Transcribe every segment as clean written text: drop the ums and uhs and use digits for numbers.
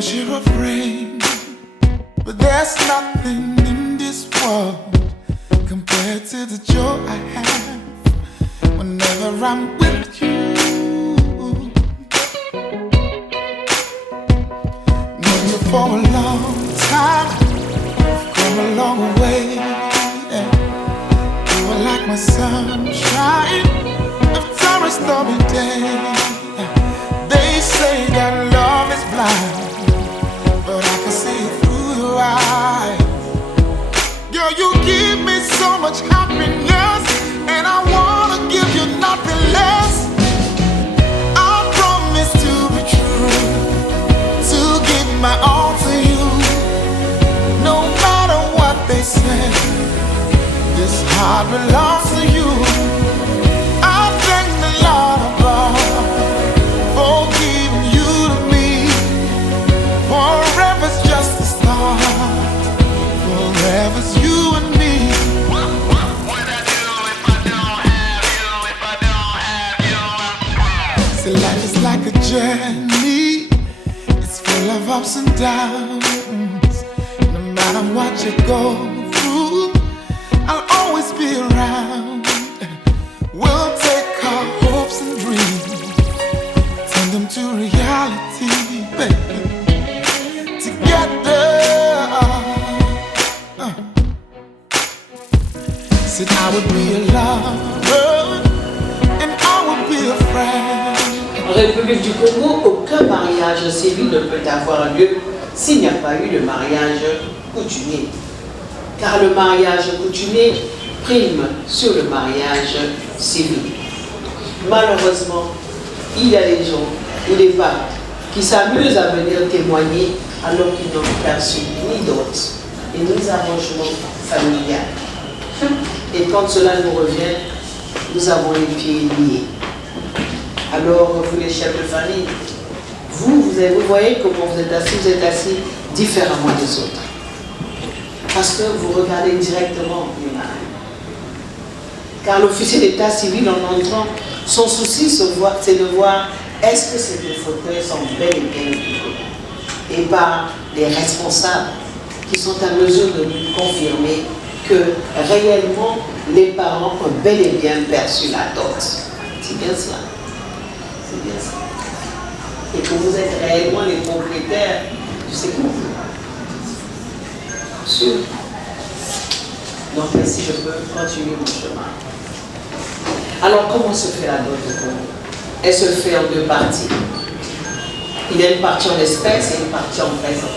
measure of rain, but there's nothing in this world compared to the joy I have whenever I'm with you. Known you for a long time, I've come a long way. You are like my sunshine after a stormy day. They say that love is blind, but I can see it through your eyes. Girl, you give me so much happiness, and I wanna give you nothing less. I promise to be true, to give my all to you. No matter what they say, this heart belongs to you. I thank the Lord above for giving you to me. Forever's just a start, forever's you and me. What would I do if I don't have you, if I don't have you? See, life is like a journey, it's full of ups and downs. No matter what you go through, I'll always be around. We'll take our hopes and dreams, turn them to reality, baby. Together, said I would be a lover and I would be a friend. En République du Congo, aucun mariage civil ne peut avoir lieu s'il n'y a pas eu de mariage coutumier. Car le mariage coutumier prime sur le mariage civil. Malheureusement, il y a des gens ou des femmes qui s'amusent à venir témoigner alors qu'ils n'ont perçu ni dot et ni arrangements familial. Et quand cela nous revient, nous avons les pieds liés. Alors, vous les chefs de famille, vous voyez comment vous êtes assis différemment des autres. Parce que vous regardez directement les maris. Car l'officier d'état civil, en entrant, son souci, c'est de voir est-ce que ces deux fauteuils sont bel et bien occupés. Et par les responsables qui sont à mesure de nous confirmer que réellement les parents ont bel et bien perçu la dot. C'est bien cela. C'est bien ça. Et que vous êtes réellement les propriétaires du séjour. Sûr. Donc ainsi je peux continuer mon chemin. Alors comment se fait la dot au Congo? Elle se fait en deux parties. Il y a une partie en espèces et une partie en présent.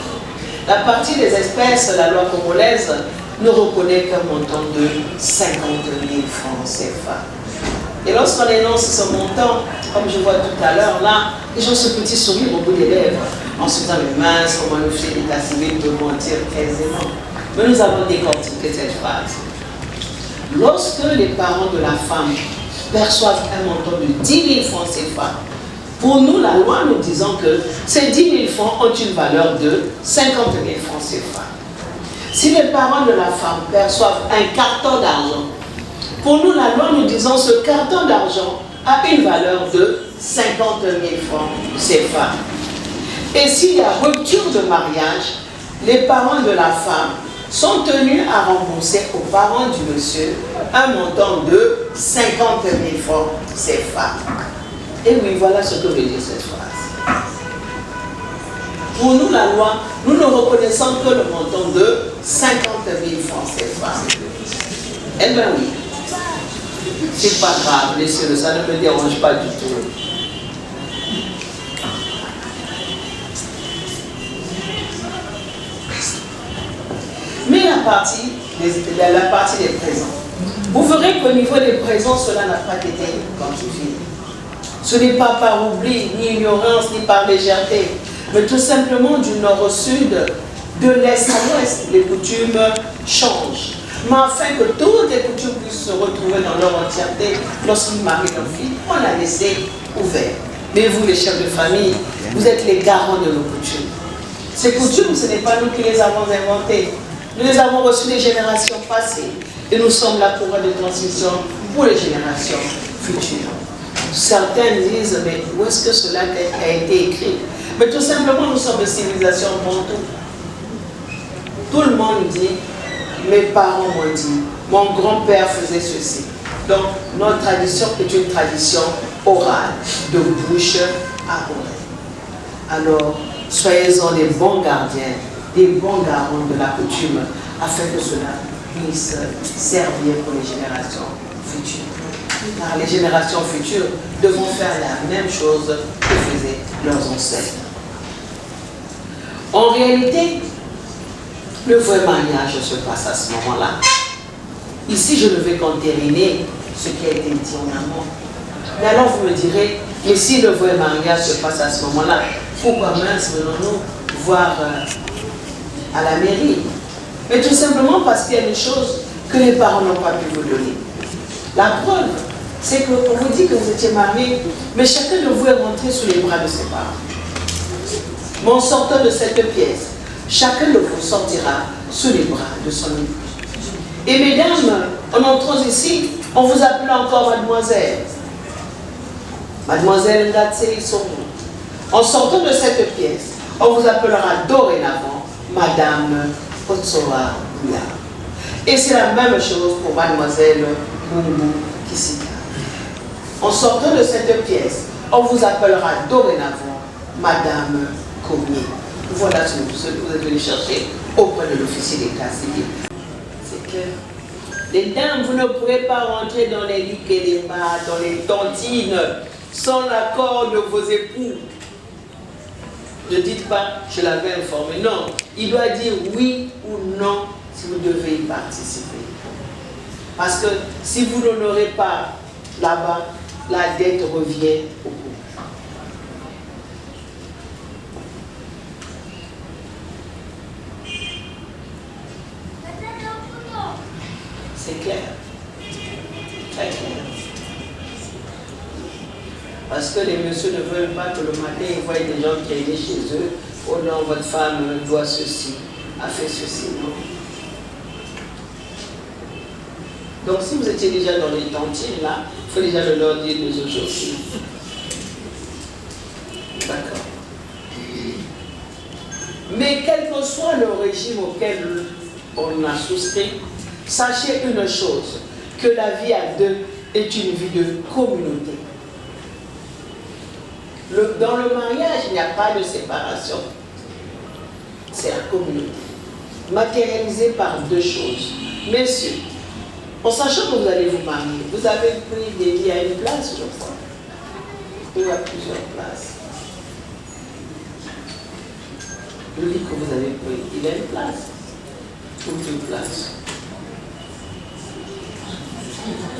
La partie des espèces, la loi congolaise ne reconnaît qu'un montant de 50 000 francs CFA. Et lorsqu'on énonce ce montant, comme je vois tout à l'heure là, les gens ce petit sourire au bout des lèvres, en se disant mais mince, comment le chef d'état civil peut mentir aisément. Mais nous avons décortiqué cette phrase. Lorsque les parents de la femme perçoivent un montant de 10 000 francs CFA, pour nous, la loi nous disant que ces 10 000 francs ont une valeur de 50 000 francs CFA. Si les parents de la femme perçoivent un carton d'argent, pour nous, la loi nous disant que ce carton d'argent a une valeur de 50 000 francs CFA. Et s'il y a rupture de mariage, les parents de la femme sont tenus à rembourser aux parents du monsieur un montant de 50 000 francs CFA. Et oui, voilà ce que veut dire cette phrase. Pour nous, la loi, nous ne reconnaissons que le montant de 50 000 francs CFA. Eh bien oui. C'est pas grave, laissez-le, ça ne me dérange pas du tout. Mais la partie des présents, vous verrez qu'au niveau des présents, cela n'a pas été quantifié. Ce n'est pas par oubli, ni ignorance, ni par légèreté, mais tout simplement du nord au sud, de l'est à l'ouest, les coutumes changent. Mais afin que toutes les coutumes puissent se retrouver dans leur entièreté, lorsqu'ils marient leur fille, on l'a laissé ouvert. Mais vous, les chefs de famille, vous êtes les garants de nos coutumes. Ces coutumes, ce n'est pas nous qui les avons inventées. Nous les avons reçues des générations passées. Et nous sommes la courroie de transmission pour les générations futures. Certains disent, mais où est-ce que cela a été écrit? Mais tout simplement, nous sommes une civilisation bantou. Tout le monde dit, mes parents m'ont dit, mon grand-père faisait ceci. Donc, notre tradition est une tradition orale, de bouche à oreille. Alors, soyez-en des bons gardiens, des bons garants de la coutume, afin que cela puisse servir pour les générations futures. Car les générations futures devront faire la même chose que faisaient leurs ancêtres. En réalité, le vrai mariage se passe à ce moment-là. Ici, je ne vais qu'entériner ce qui a été dit en amont. Mais alors vous me direz, mais si le vrai mariage se passe à ce moment-là, pourquoi mince venons-nous voir à la mairie? Mais tout simplement parce qu'il y a une chose que les parents n'ont pas pu vous donner. La preuve, c'est qu'on vous dit que vous étiez mariés, mais chacun de vous est rentré sous les bras de ses parents. Mais en sortant de cette pièce, chacun de vous sortira sous les bras de son époux. Et mesdames, en entrant ici, on vous appelle encore mademoiselle. Mademoiselle Ngatse Somo. En sortant de cette pièce, on vous appellera dorénavant Madame Otsoa Bouya. Et c'est la même chose pour Mademoiselle Bungu Kisika. En sortant de cette pièce, on vous appellera dorénavant Madame Komier. Voilà ce que vous êtes venu chercher auprès de l'officier d'état civil. C'est clair. Les dames, vous ne pourrez pas rentrer dans les lits et les bars, dans les tantines, sans l'accord de vos époux. Ne dites pas, je l'avais informé. Non, il doit dire oui ou non si vous devez y participer. Parce que si vous n'honorez pas là-bas, la dette revient au couple. C'est clair. Très clair. Parce que les messieurs ne veulent pas que le matin ils voient des gens qui arrivent chez eux. Oh non, votre femme doit ceci, a fait ceci, non. Donc si vous étiez déjà dans les tantines là, il faut déjà le leur dire les autres aussi. D'accord. Mais quel que soit le régime auquel on a souscrit, sachez une chose, que la vie à deux est une vie de communauté. Dans le mariage, il n'y a pas de séparation. C'est la communauté. Matérialisée par deux choses. Messieurs, en sachant que vous allez vous marier, vous avez pris des lits à une place, je crois. Ou à plusieurs places. Le lit que vous avez pris, il a une place. Ou deux places.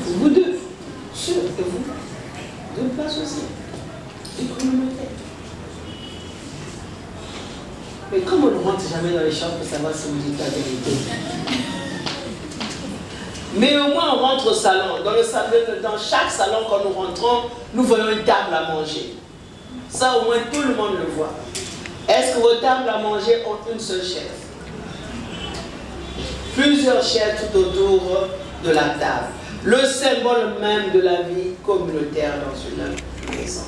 Vous deux, sûr que vous, deux places aussi. Une communauté. Mais comme on ne rentre jamais dans les chambres pour savoir si vous dites la vérité. Mais au moins on rentre au salon. Dans chaque salon quand nous rentrons, nous voyons une table à manger. Ça au moins tout le monde le voit. Est-ce que vos tables à manger ont une seule chaise? Plusieurs chaises tout autour de la table. Le symbole même de la vie communautaire dans une maison.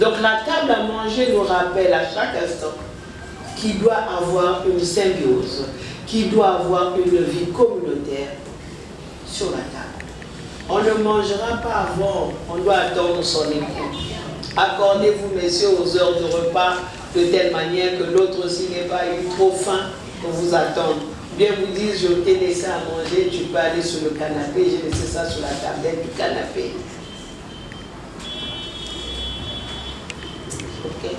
Donc la table à manger nous rappelle à chaque instant qu'il doit avoir une symbiose, qu'il doit avoir une vie communautaire sur la table. On ne mangera pas avant, on doit attendre son époux. Accordez-vous, messieurs, aux heures de repas de telle manière que l'autre aussi n'ait pas eu trop faim pour vous attendre. Bien vous disent, je t'ai laissé à manger, tu peux aller sur le canapé, j'ai laissé ça sur la tablette du canapé. Ok.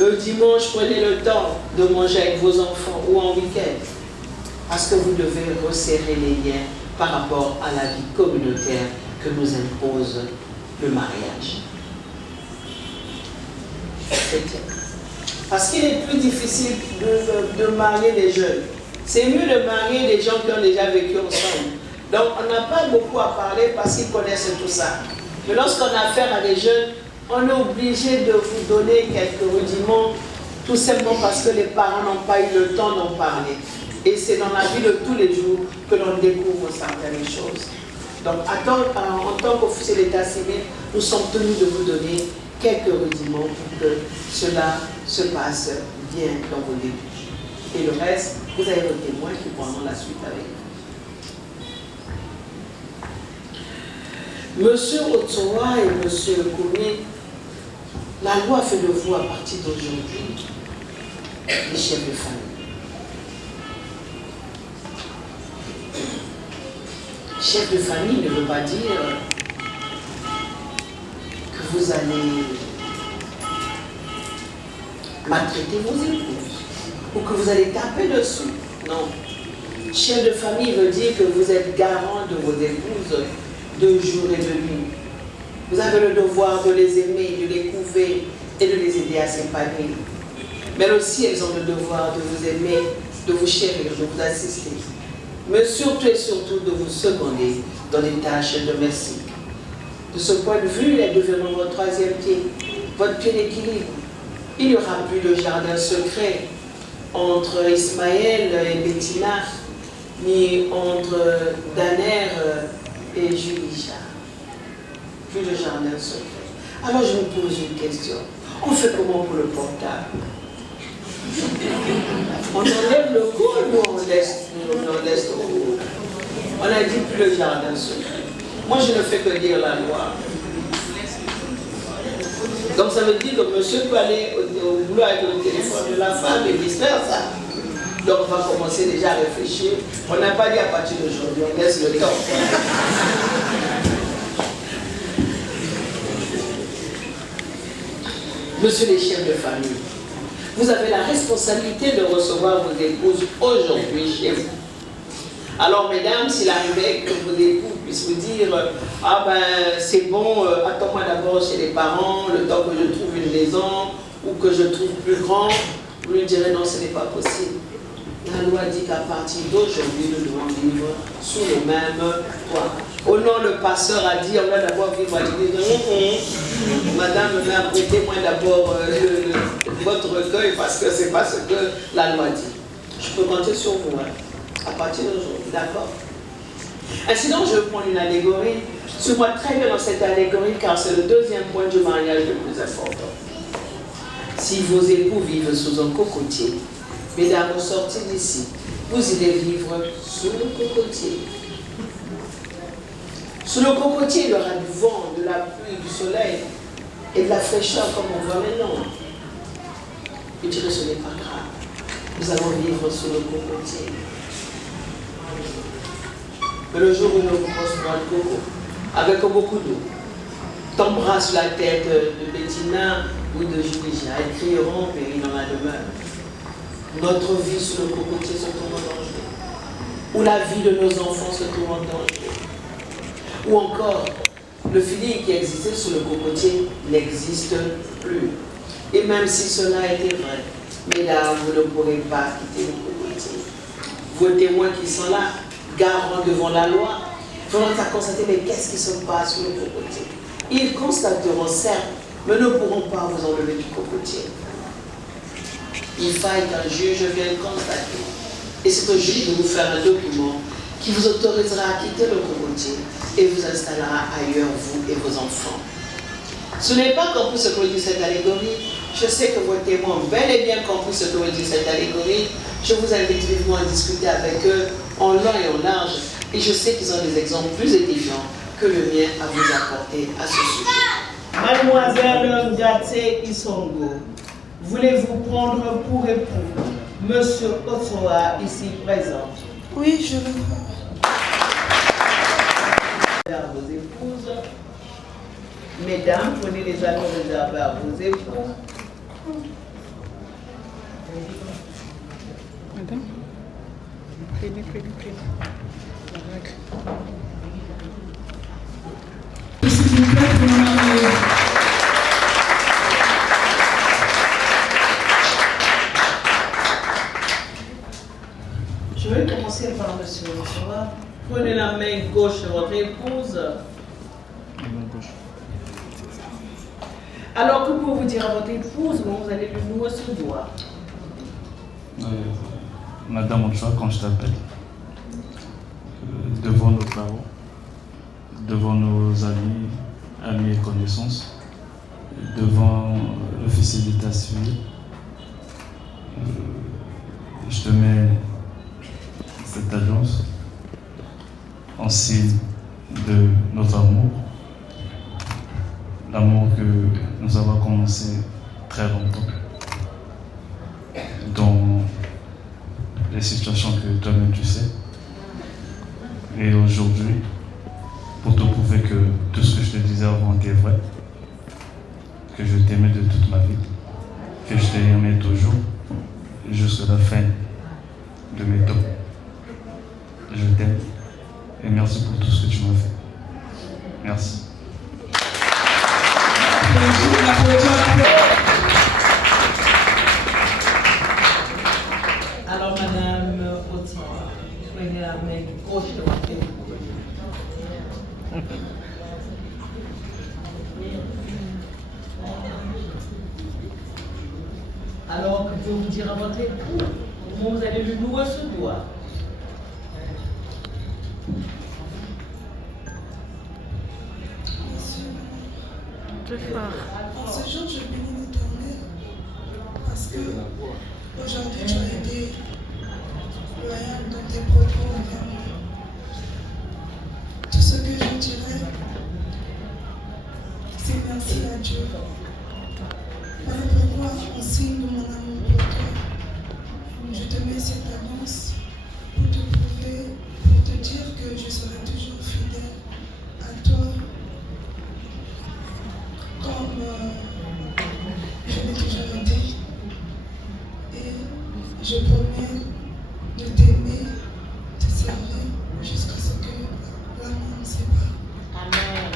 Le dimanche, prenez le temps de manger avec vos enfants ou en week-end. Parce que vous devez resserrer les liens par rapport à la vie communautaire que nous impose le mariage. Parce qu'il est plus difficile de marier des jeunes. C'est mieux de marier des gens qui ont déjà vécu ensemble. Donc on n'a pas beaucoup à parler parce qu'ils connaissent tout ça. Mais lorsqu'on a affaire à des jeunes, on est obligé de vous donner quelques rudiments, tout simplement parce que les parents n'ont pas eu le temps d'en parler. Et c'est dans la vie de tous les jours que l'on découvre certaines choses. Donc en tant qu'officier d'état civil, nous sommes tenus de vous donner quelques rudiments pour que cela se passe bien dans vos débuts. Et le reste, vous avez vos témoins qui prendront la suite avec vous. Monsieur Otsoa et Monsieur Koumé, la loi fait de vous à partir d'aujourd'hui des chefs de famille. Chef de famille ne veut pas dire que vous allez maltraiter vos épouses ou que vous allez taper dessus. Non. Chef de famille veut dire que vous êtes garant de vos épouses de jour et de nuit. Vous avez le devoir de les aimer, de les couver et de les aider à s'épanouir. Mais aussi, elles ont le devoir de vous aimer, de vous chérir, de vous assister. Mais surtout et surtout de vous seconder dans les tâches domestiques. De ce point de vue, elles deviendront votre troisième pied, votre pied d'équilibre. Il n'y aura plus de jardin secret entre Ismaël et Bettina, ni entre Daner et Julija. Plus de jardin secret. Alors je me pose une question. On fait comment pour le portable? On enlève le col ou on laisse au col? On a dit plus le jardin secret. Moi je ne fais que dire la loi. Donc ça veut dire que monsieur peut aller au boulot avec le téléphone de la femme et vice-versa. Donc on va commencer déjà à réfléchir. On n'a pas dit à partir d'aujourd'hui, on laisse le temps. Monsieur les chefs de famille, vous avez la responsabilité de recevoir vos épouses aujourd'hui chez vous. Alors mesdames, s'il arrivait que vos époux puissent vous dire « Ah ben c'est bon, attends-moi d'abord chez les parents, le temps que je trouve une maison ou que je trouve plus grand », vous lui direz « Non, ce n'est pas possible ». La loi dit qu'à partir d'aujourd'hui, nous devons vivre sous le même toit. Oh non, le pasteur a dit, on va d'abord vivre à l'église. Madame, prêtez-moi d'abord votre recueil parce que c'est pas ce que la loi dit. Je peux compter sur vous, hein, à partir d'aujourd'hui, d'accord? Ainsi donc, je vais prendre une allégorie. Suis-moi très bien dans cette allégorie car c'est le deuxième point du mariage le plus important. Si vos époux vivent sous un cocotier, mesdames, vous sortez d'ici, vous irez vivre sous le cocotier. Sous le cocotier, il y aura du vent, de la pluie, du soleil et de la fraîcheur comme on voit maintenant. Je dirais, ce n'est pas grave. Nous allons vivre sous le cocotier. Mais le jour où nous vous grosse noix de coco, avec beaucoup d'eau, t'embrasse la tête de Bettina ou de Julija, elles crieront, péri dans la demeure. Notre vie sous le cocotier se trouve en danger. Ou la vie de nos enfants se trouve en danger. Ou encore, le filet qui existait sous le cocotier n'existe plus. Et même si cela était vrai, mesdames, vous ne pourrez pas quitter le cocotier. Vos témoins qui sont là, garants devant la loi, feront à constater, mais qu'est-ce qui se passe sous le cocotier? Ils constateront certes, mais ne pourront pas vous enlever du cocotier. Il faille qu'un juge vienne constater. Et c'est au juge de vous faire un document qui vous autorisera à quitter le cocotier et vous installera ailleurs, vous et vos enfants. Ce n'est pas compris ce que veut dire cette allégorie. Je sais que vos témoins ont bel et bien compris ce que veut dire cette allégorie. Je vous invite vivement à discuter avec eux en long et en large. Et je sais qu'ils ont des exemples plus édifiants que le mien à vous apporter à ce sujet. Mademoiselle Ngate Isongo, voulez-vous prendre pour époux Monsieur Otsoa ici présent? Oui, je le veux. À vos épouses. Mesdames, prenez les anneaux réservés à vos époux. Madame, prenez. S'il vous plaît, pour mon mariage. Je vais commencer par Monsieur Otsoa. Prenez la main gauche de votre épouse. Alors, que pouvez-vous dire à votre épouse quand vous allez lui nouer ce doigt? Madame Otsoa, quand je t'appelle, devant nos parents, devant nos amis et connaissances, devant l'officier d'état civil, je te mets cette alliance en signe de notre amour, l'amour que nous avons commencé très longtemps, dans les situations que toi-même tu sais. Et aujourd'hui, pour te prouver que tout ce que je te disais avant était vrai, que je t'aimais de toute ma vie, que je t'aimais toujours, jusqu'à la fin de mes temps. Je t'aime et merci pour tout ce que tu m'as fait. Merci. Alors, Madame Otima, prenez la main gauche de votre épouse. Alors, que vous dire à votre époux, comment vous allez lui nouer ce doigt? En ce jour, je bénis l'Éternel parce que aujourd'hui tu as été loyal dans tes propos envers moi. Tout ce que je dirais, c'est merci à Dieu. Voilà pourquoi, en signe de mon amour pour toi, je te mets cette alliance pour te prouver, pour te dire que je serai toujours fidèle à toi. Comme je l'ai toujours été, et je promets de t'aimer, te servir jusqu'à ce que la mort nous sépare. Amen.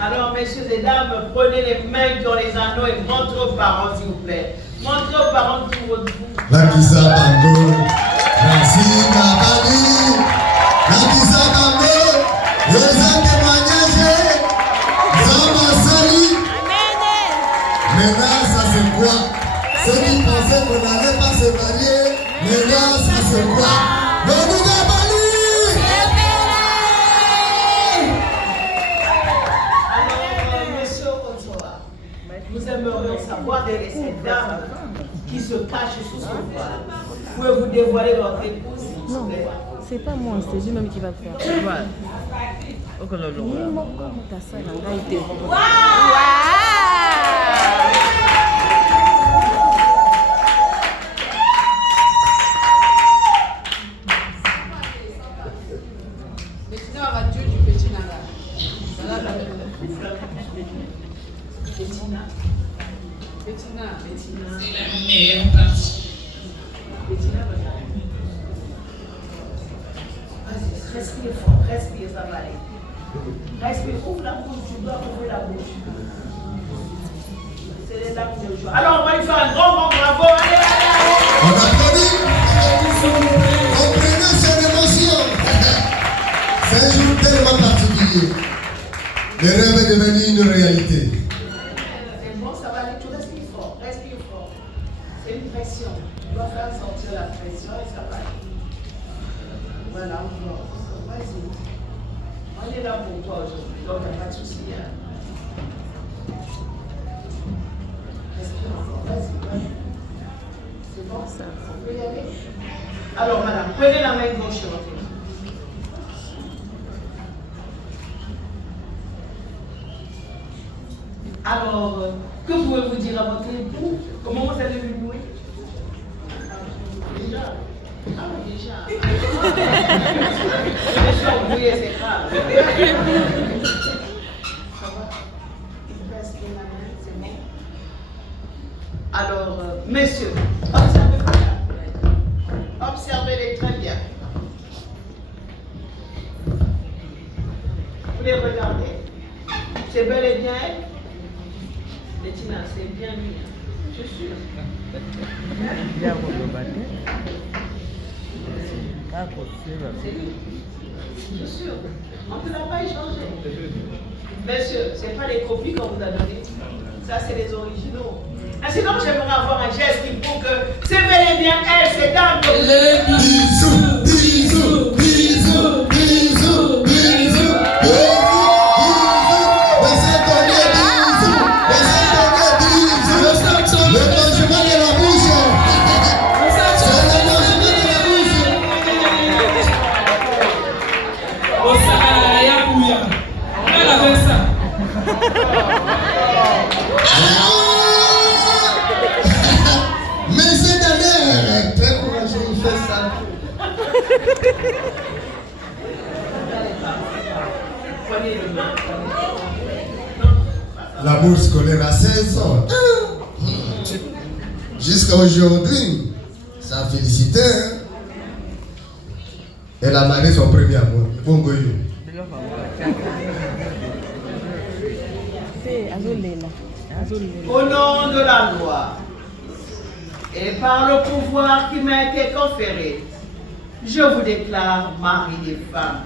Alors, messieurs et dames, prenez les mains dans les anneaux et montrez aux parents, s'il vous plaît. Montrez aux parents tout votre bout. Lakisa Bango, merci Nathalie. Lakisa Bango, les témoignages, Zama Sali. Maintenant, ça c'est quoi? Ceux qui pensaient qu'on n'allait pas se marier, maintenant, ça c'est quoi? Le Bougabali! Alors, monsieur Otoa, nous aimerions savoir quelle est cette dame qui se cache sous son voile. Pouvez-vous dévoiler votre épouse, s'il vous plaît? C'est pas moi, c'est lui-même qui va le faire. Voilà. T'as ça là, il était vraiment. Respire fort, respire, ça va aller. Respire, ouvre la bouche, tu dois ouvrir la bouche. C'est les dames de joie. Alors, on va lui faire un grand bravo. Allez, allez, On applaudit. Comprenez cette émotion. C'est un jour tellement particulier. Le rêve est devenu une réalité. c'est bon, ça va aller. Tu respires fort, respire fort. C'est une pression. Tu dois faire sortir la pression et ça va aller. Voilà, encore. Vas-y. On est là pour toi aujourd'hui, donc il n'y a pas de souci. Hein. Respire encore, vas-y. C'est bon ça, on peut y aller. Alors madame, prenez la main gauche sur votre épaule. Alors, que pouvez-vous dire à votre époux? Comment vous allez lui louer? Déjà. Ah oui, déjà. Je suis embrouillée, c'est grave. Ça va? Il reste la main, c'est bon? Alors, messieurs, observez-les. Observez-les très bien. Vous les regardez? C'est bel et bien elle? Bettina, c'est bien lui. Je suis sûre. C'est lui. Je suis sûre. On ne peut la pas échanger. Monsieur, ce n'est pas les copies qu'on vous a données. Ça, c'est les originaux. Et sinon, j'aimerais avoir un geste qui prouve que c'est bel et bien elle, c'est dame. Bisous, bisous, bisous, bisous, bisous, mais c'est ta mère, très courageux, il fait ça. L'amour scolaire à 16 ans. Jusqu'à aujourd'hui, ça félicité. Hein? Elle a marié son premier amour. Bongoyo. Au nom de la loi et par le pouvoir qui m'a été conféré, je vous déclare mari des femmes.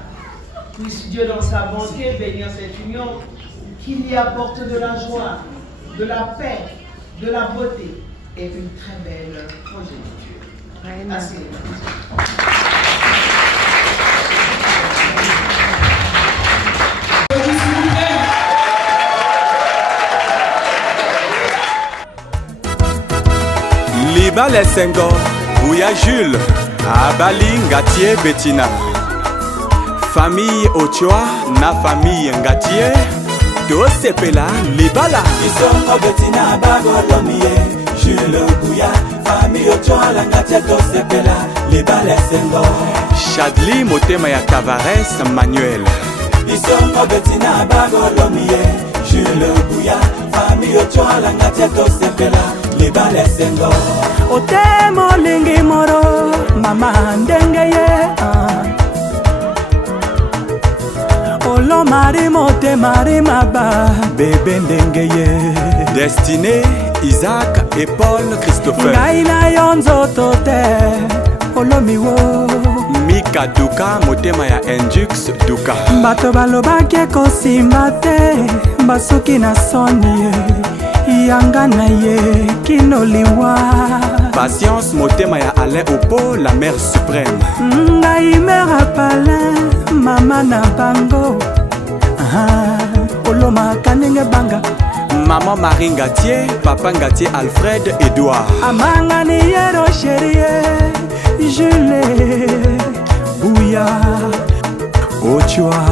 Puisse Dieu dans sa bonté bénir cette union qui lui apporte de la joie, de la paix, de la beauté et une très belle progéniture. Asseyez-vous. Liba les Senghor, Bouya Jules, Abali Ngatier Bettina. Famille Ochoa, na famille Ngatier, Dosepela, Libala. Isongo Bettina Bagolomie, Jules Bouya, famille Ochoa, la Ngatier Dosepela, Liba les Senghor. Chadli Motema ya Tavares Manuel. Isongo Bettina Bagolomie, Jules Bouya, famille Ochoa, la Ngatier Dosepela. Otemo lingi moro mama ndengeye Olo mari mote mari maba bébé ndengeye. Destiné, Isaac et Paul Christopher. Ngaina yonzo tote Olo miwo Mika Duka motema ya Endux Duka. Bato balobaki kosimba te basuki na soni Yanga na ye kinoliwa. Patience motema ya Alain Opo, la mère suprême. Ngai mère Palin, mama na bango. Oloma kanenge banga. Maman Marie Ngatier, papa Ngatier Alfred Edouard. Amanga ni yero chérie, Jules Bouya Ochoa.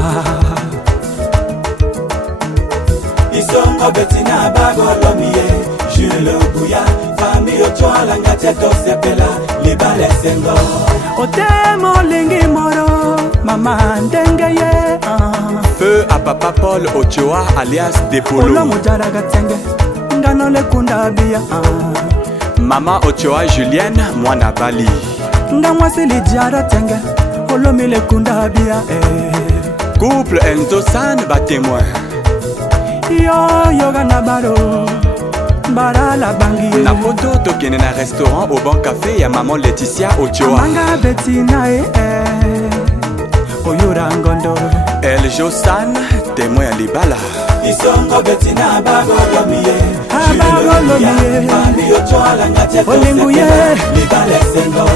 Isongo Bettina Bagolomie, Jules Bouya, famille Ochoa, la Ngatier Dosepela, Liba les Senghor. Otemo lingi moro, mama ndengeye. Feu à papa Paul Ochoa alias Depolo. Olo mujaraga tenge, ngano le kunda bia. Maman Ochoa Julienne, Mwana Bali. Ngamwasi li jara tenge, olo mile kunda bia. Couple Enzo San va témoin. Yo yoga na baro barala bangi. Na photo tokene na restaurant au bon café ya maman Laetitia Ochoa. Manga Bettina Oyura ngondo. El Josan, témoin à Libala. Isongo Bettina Bagolomie, Bagolomie, famille Ochoa, la Ngatier Dosepela, Liba les Senghor.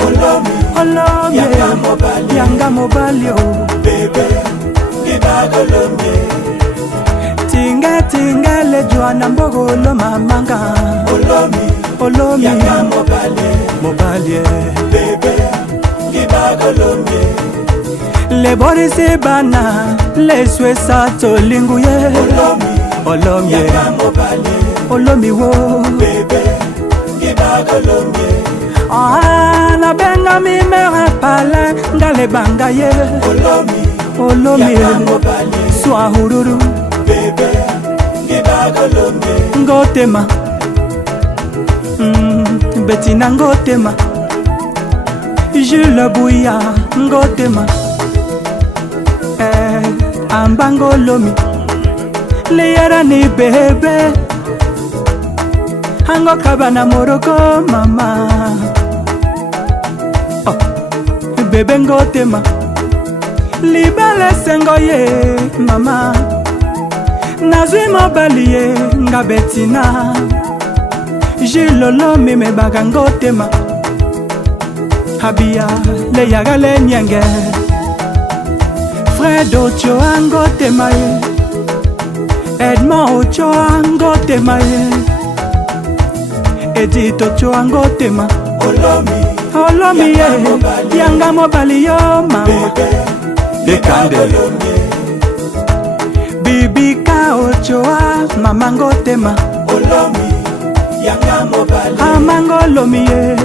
Olomi, Yanga Mobalio, bébé, Bagolomie. Tinga le Joana Mbogolo mamanga. Olomi, Yanga Mobalie, bébé, Bagolomie. Le Boris Bana, le Suesa Tolinguye. Olomi, Olomi wo, bébé, Bagolomie. Na benga mi mere pala ngale bangaye. Olomi, swa hururu, bébé, Bagolomie. Ngotema, Bettina Ngotema, Jules Bouya Ngotema, Ambangolomi, Leyera ni bebe, Hango kabana moroko mama. Bebe Ngotema, libala esengo ye mama nazwi mobali ye nga betina jilolo mimebaka ngotema habia leyaga lenyenge Fred Ochoa ngotema ye Edmond Ochoa ngotema ye Edith Ochoa ngotema Olomi ye yanga mobali yo mama Dekande Bibika Ochoa mama ngotema Olomi yanga mobali amangolomi ye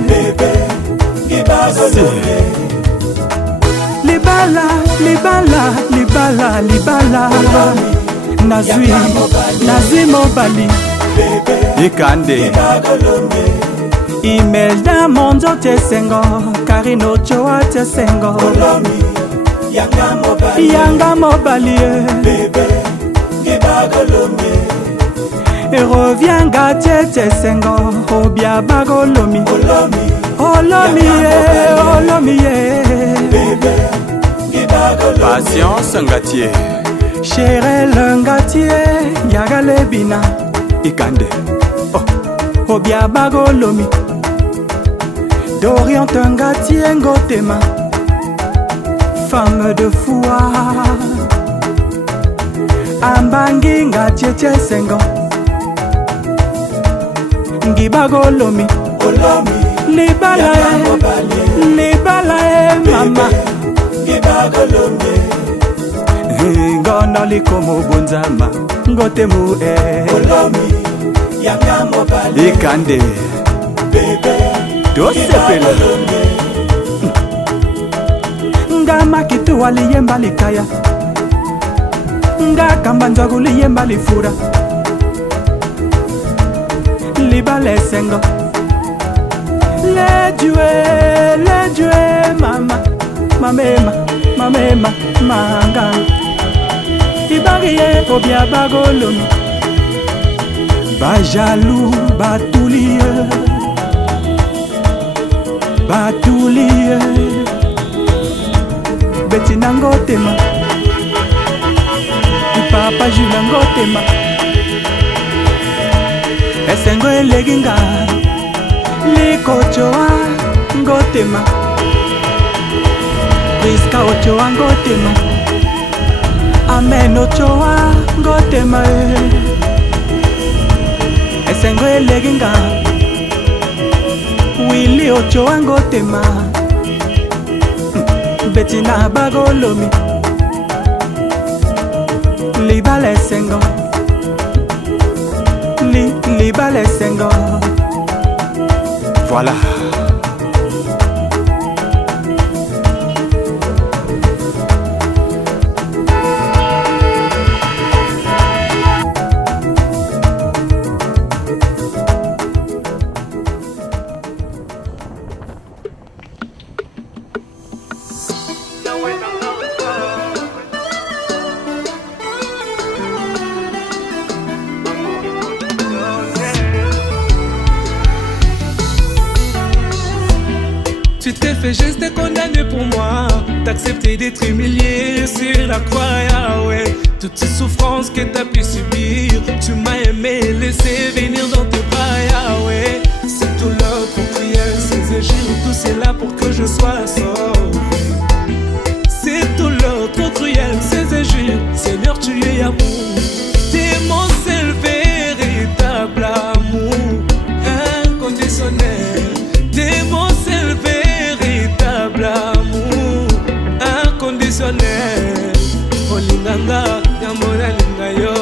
libala libala libala libala nazwi mobali Dekande Imelda Monzo tesengo Karine Ochoa tesengo yanga mobali revient Gatier tesengo obia bagolomi olomi Patience Ngatier Cherel Ngatier yagalebina Ikande obia bagolomi Dorian Ngatier ngotema femme de foi Ambangi Ngatier tesengo ngibagolomi libala mama ngono likomo bonzama ngotemu Ikande Dosepela nga makitu waliyemba likaya nga kambanzagu liyemba lifura libala esengo lejue mama mamema manga ibariye obia bagolomi bajalou batulie betina ngotema ipapa jula ngotema esengo eleginga likochoa ngotema Priska Ochoa ngotema Amen Ochoa ngotema esengo eleginga Willy Ochoa ngotema Betina bagolomi libala esengo libala esengo Voilà. Tu t'es fait geste et condamné pour moi. T'acceptais d'être humilié sur la croix, Yahweh. Toutes ces souffrances que t'as pu subir, tu m'as aimé, laissé venir dans tes bras, Yahweh. C'est tout l'heure pour prière, ces injures, tout c'est là pour que je sois sauvé. C'est tout l'heure pour cruel, ces injures, Seigneur, tu es amour. T'es mon seul véritable amour, inconditionnel. T'es mon seul véritable amour, inconditionnel. Olinganga, yamona linga yo,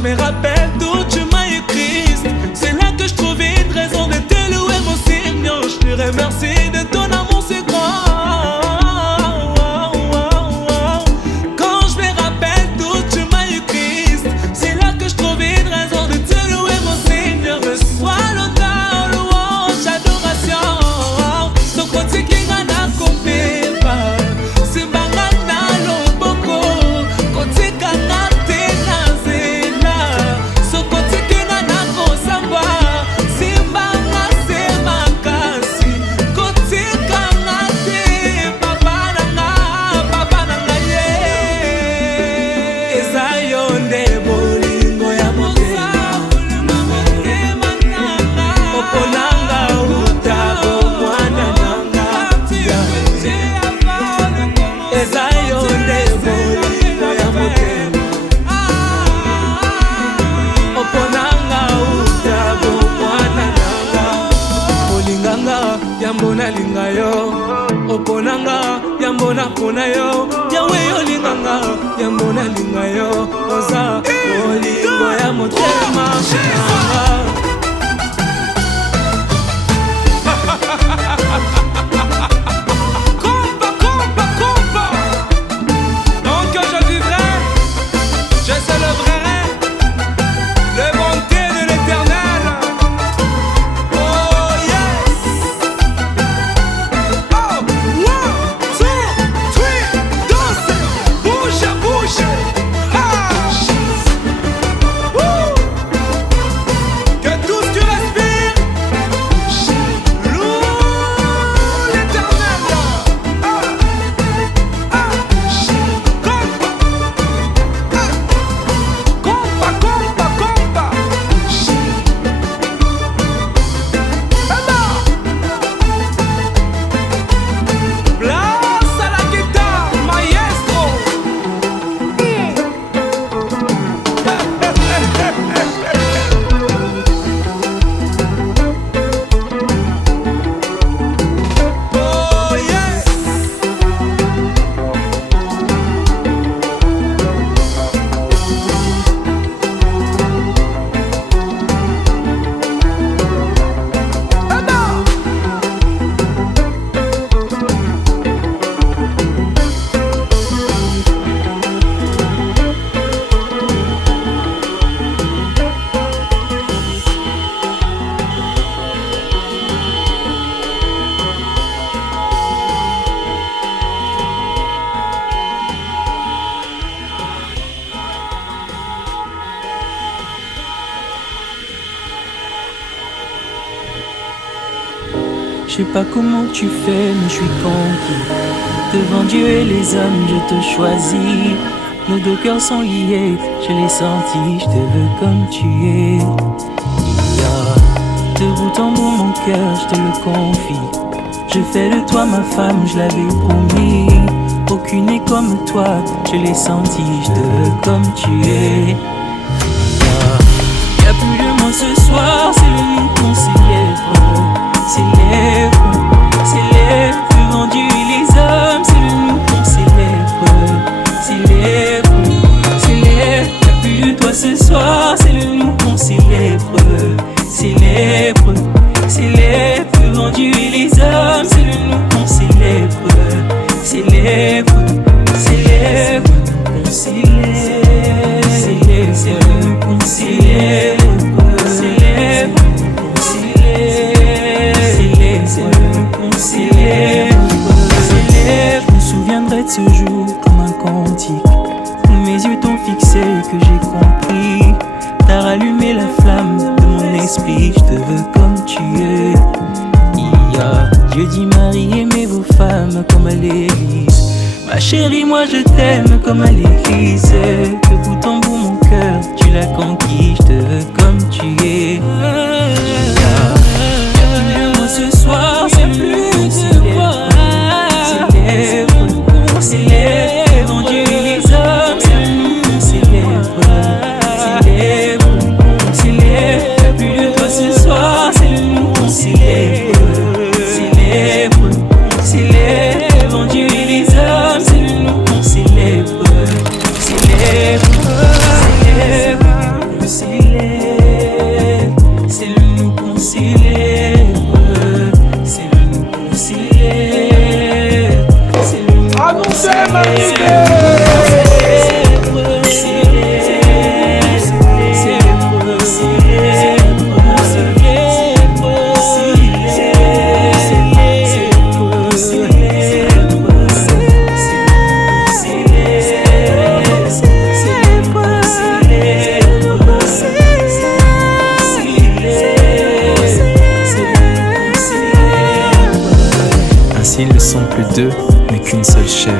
je me rappelle d'où tu m'as écrit, c'est là que je trouvais une raison de te louer mon Seigneur. Je te remercie de ton amour si grand. Quand je me rappelle d'où tu m'as écrit, c'est là que je trouvais une raison de te louer mon Seigneur. Reçois l'honneur, louange, adoration. Ce côté qui n'a coupé pas, c'est banana loboko. Côté kanate nazela, ce côté qui n'a kosamba, c'est banga c'est makasi. Côté kanate, papa nanga yeah. Ezayonde bolingo ya motema, oponanga utabo mwana nanga. Ezayonde bolingo ya motema, oponanga utabo mwana nanga. Olinganga yambona linga yo, oponanga yambona pona yo. Yawe olinganga yambona linga yo, oza bolingo ya motema nanga. Donc je vivrai, je célébrerai les bontés de l'Éternel. Oh yes. Oh, 1, 2, 3, danse, bouge, bouge. Que tout ce que tu respires loue l'Éternel. Place à la guitare, maestro. Oh yes. Je sais pas comment tu fais, mais je suis conquis. Devant Dieu et les hommes, je te choisis. Nos deux cœurs sont liés, je l'ai senti, je te veux comme tu es. De bout en bout mon cœur, je te le confie. Je fais de toi ma femme, je l'avais promis. Aucune n'est comme toi, je l'ai senti, je te veux comme tu es. Y'a plus de moi ce soir, c'est le nom qu'on célèbre. Célèbre, célèbre, devant Dieu et les hommes, c'est le nom qu'on célèbre. Célèbre, célèbre, y'a plus de toi ce soir, c'est le nom qu'on célèbre. Célèbre, célèbre, devant Dieu et les hommes, c'est le nom qu'on célèbre. Célèbre, célèbre, on célèbre. Célèbre, c'est le nom qu'on célèbre. Célèbre, on célèbre. C'est le nom qu'on célèbre. Célèbre, je me souviendrai de ce jour comme un cantique. Où mes yeux t'ont fixé, que j'ai compris. T'as rallumé la flamme de mon esprit, je te veux comme tu es. Dieu dit Marie, aimez vos femmes comme à l'église. Ma chérie, moi je t'aime comme à l'église. Que bout en bout mon cœur, tu l'as conquis, je te veux comme tu es. Moi ce soir, c'est plus de quoi. Célèbre, célèbre, devant Dieu et les hommes, c'est nous qu'on célèbre. Célèbre, célèbre, plus de toi ce soir, c'est nous qu'on célèbre. Célèbre, célèbre, devant Dieu et les hommes, c'est nous qu'on célèbre. Célèbre, célèbre, Ainsi ils ne sont plus deux, mais qu'une seule chair.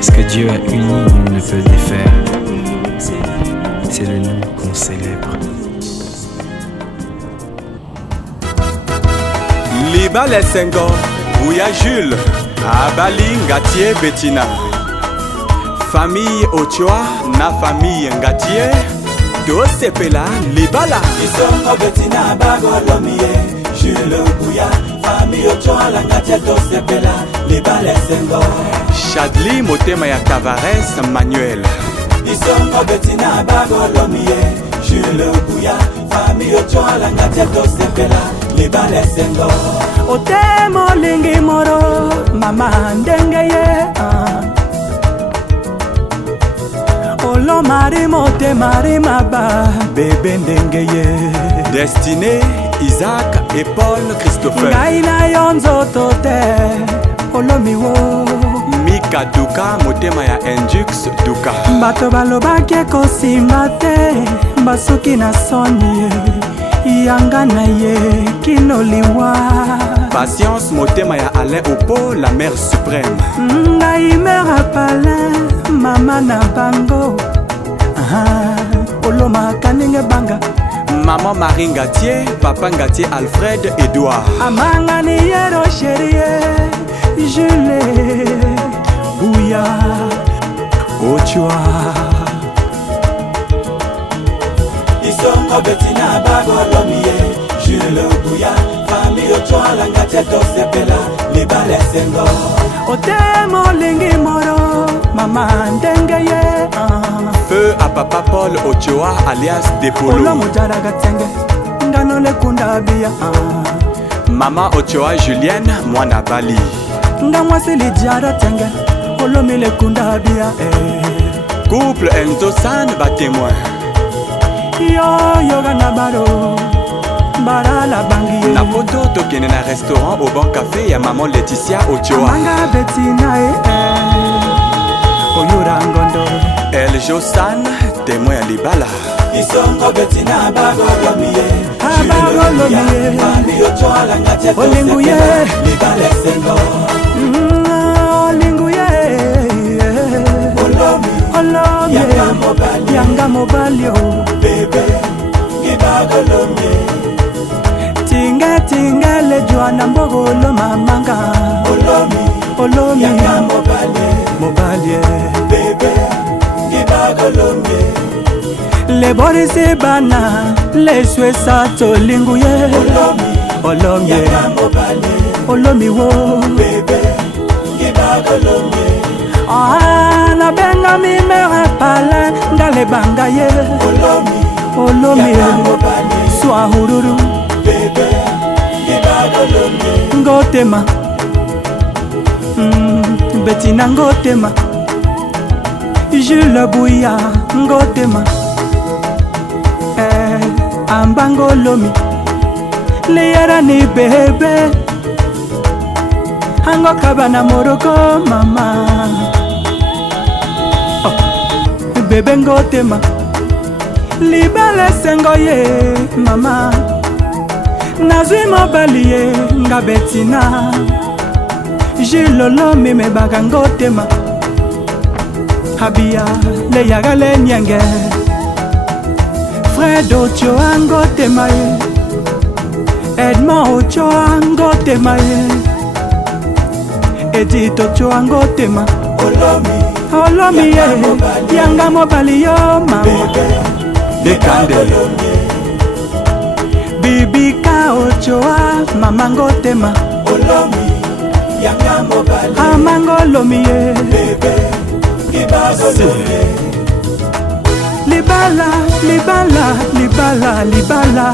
Ce que Dieu a uni, nul ne peut défaire. C'est le nom qu'on célèbre. Liba les Senghor, Bouya Jules, Abali Ngatier Bettina. Famille Ochoa, na famille Ngatier, Dosepela, Libala. Isongo Bettina Bagolomie, Jules Bouya, famille Ochoa, la Ngatier Dosepela, Liba les Senghor. Chadli Motema ya Tavares Manuel. Isongo Bettina Bagolomie, Jules Bouya, famille Ochoa, la Ngatier Dosepela, Liba les Senghor. Otemo lingi moro mama ndengeye Olo mari mote mari maba bebe ndengeye. Destiné, Isaac et Paul Christopher. Ngaina yonzo tote olo miwo Mika Duka Motema ya Endux Duka. Bato balobaki kosimba te basuki na soni yanga na ye kinoliwa. Patience Motema ya Alain Opo, la mère suprême. Ngai mère Palin, mama na bango. Oloma kaninge banga. Maman Marie Ngatier, papa Ngatier Alfred Edouard. Amanga ni yero chérie, Jules Bouya Ochoa. Isongo Bettina Bagolomie, Jules Bouya, famille Ochoa, la Ngatier Dosepela, Liba les Senghor. Otemo lingi moro mama ndengeye. Feu à papa Paul Ochoa alias Depolo. Olo mujara gatenge ngano le kunda bia. Maman Ochoa Julienne Mwana Bali. Ngamwa sili jara tenge olo mile kunda bia. Couple Enzo San ba témoin. Yoga na baro barala bangi. Na photo tokene na restaurant au bon café ya maman Laetitia Ochoa. Amanga Bettina Oyura ngondo. El Josan, témoin à Libala. Isongo Bettina Bagolomie, Bagolomie, famille Ochoa, la Ngatier Dosepela, Liba les Senghor. Olinguye, Olomi, Yanga Mobalio, Bebe, Gibagolomie. Tinga tinga le Joana Mbogolo mamanga. Olomi, Yanga Mobalie, Bebe, Gibagolomie. Le Boris Bana, le Suesa Tolinguye, Olomi, Yanga Mobalie, Olomi wo, Bebe, Gibagolomie. Na benga mi mere pala ngale bangaye. Olomi, Swa hururu, Bebe, Gibagolomie. Ngotema, Bettina Ngotema, Jules Bouya Ngotema, Ambangolomi, Leyera ni bebe, Ango kabana moroko mama. Bebe Ngotema, Liba les Senghor ye mama. Nazwi mobali ye nga Bettina. Jilolo mime baga Ngotema. Habia le yaga le nyenge. Fred Ochoa Ngotema ye. Edmond Ochoa Ngotema ye. Edith Ochoa Ngotema. Olomi ye yanga mobali yo mama. Dekande Bibika Ochoa mama Ngotema. Olomi yanga mobali. Amangolomi ye. Bebe Gibagolomie. Libala, Libala, Libala, Libala.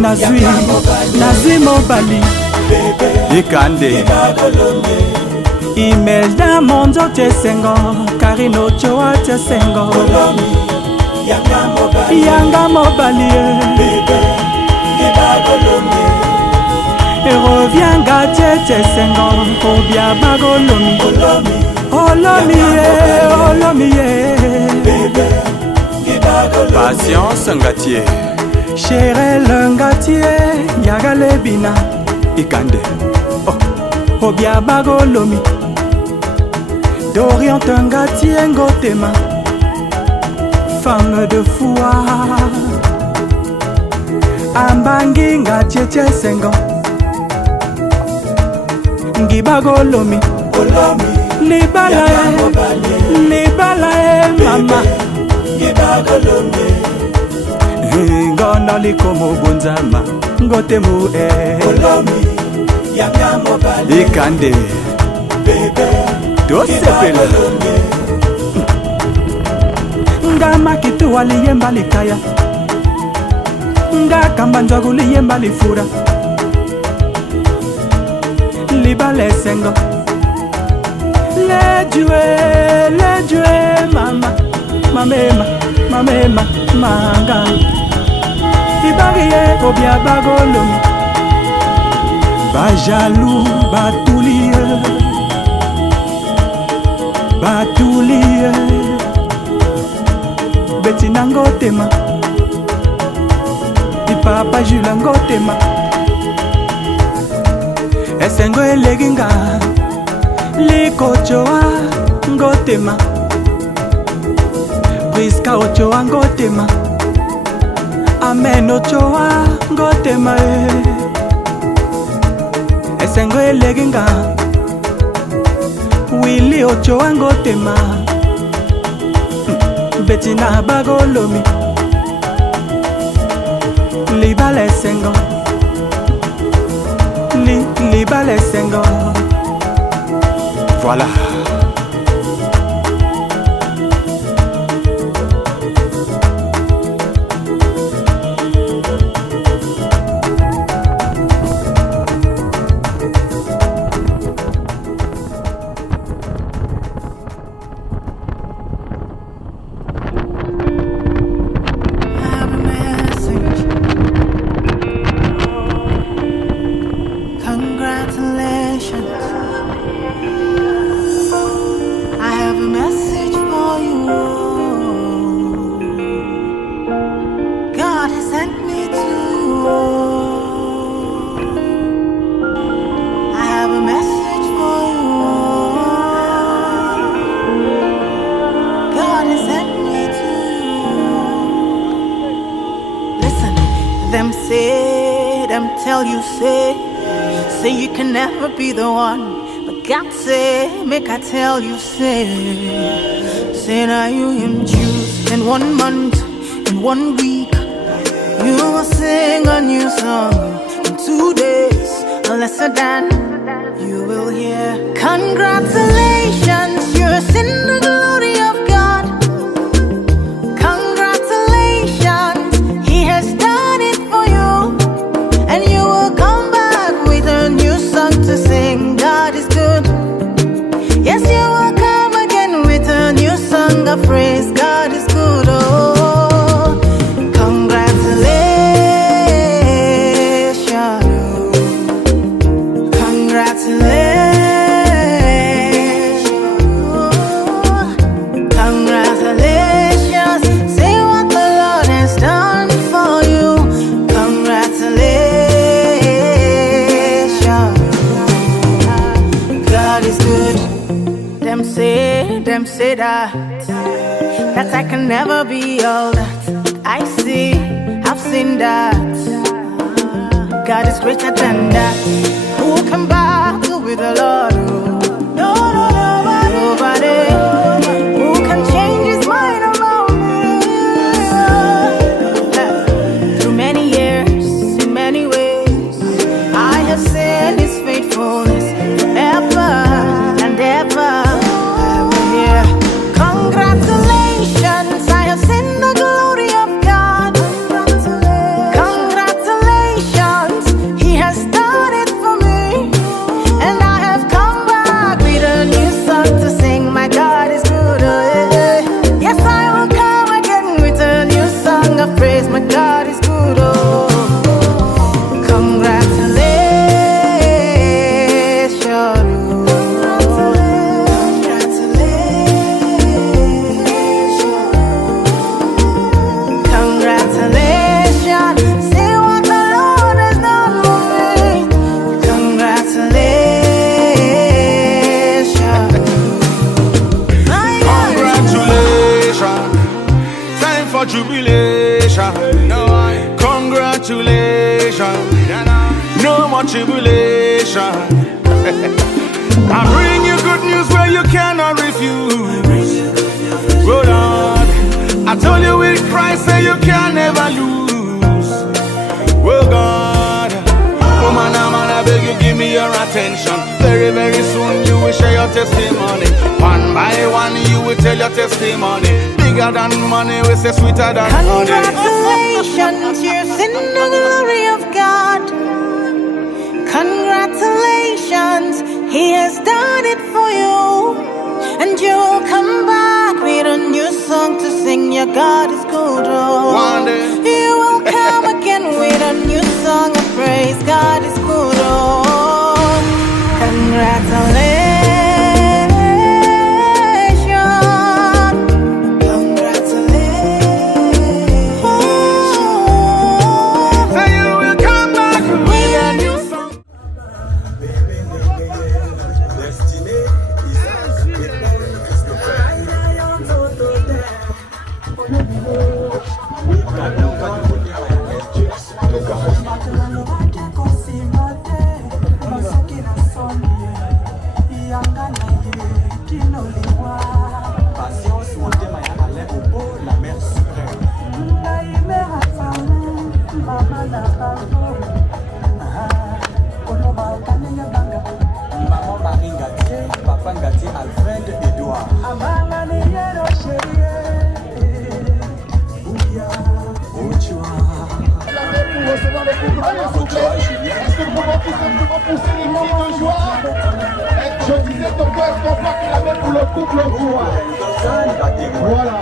Nazwi Mobali. Bebe Dekande Gibagolomie. Imelda Monzo Tesengo, Karino Choa Tesengo, Yanga Mobali, et reviens Gaté Tesengo, Obia Bagolomi, Olomi, Patience Ngatier, Chérie Ngatier, Yagalebina, Ikande, Obia Bagolomi, Dorian Ngatier Ngotema, femme de foi, Ambangi Ngatier Tesengo, Ngibagolomi, Libalae, mama. Ngono likomo bunzama, ngotemu Ikande, dosepela. Ngama kitu waliyemba likaya, ngakamba nzogu liyemba lifura. Libale sengo, le Dieu, mama, mamema, manga. Ibarie obia bagolomi, bajalou, batulie, Betina ngotema, Papa Jules ngotema. Esengo eleginga likochoa ngotema, Priska ochoa ngotema, Amen ochoa ngotema. Esengo eleginga Willy ochoa ngotema, Betina bagolomi, Libale sengo, Libale sengo. voilà. Say you can never be the one, but God say, make I tell you, say now you him choose in 1 month, in 1 week, you will sing a new song. In 2 days, or lesser than, you will hear. Congratulations, you're in the glory of God. Congratulations, He has done it for you, and you will come back with a new song to sing. God is good. Yes, you will come again with a new song of praise. God is good. Oh, congratulations, congratulations, congratulations. Say what the Lord has done for you. Congratulations. God is good. Them say that I can never be all that I see. I've seen that God is greater than that. Who can battle with the Lord? Nobody. Who can change His mind about me? Through many years, in many ways, I have seen His faithfulness forever and ever. Congratulations, I have seen the glory of God. Congratulations, He has done it for me, and I have tribulation. I bring you good news where you cannot refuse. Oh Lord, I told you with Christ say you can never lose. Oh God, woman, I beg you give me your attention. Very, very soon you will share your testimony. One by one you will tell your testimony. Bigger than money, we say sweeter than honey. Congratulations, you're in the glory of God. Congratulations, He has done it for you. And you'll come back with a new song to sing. Your God is good, oh. One day You will come again with a new song of praise. God is good, oh. Congratulations. Je disais ton père, ton frère qui l'avait pour le couple roi. Voilà.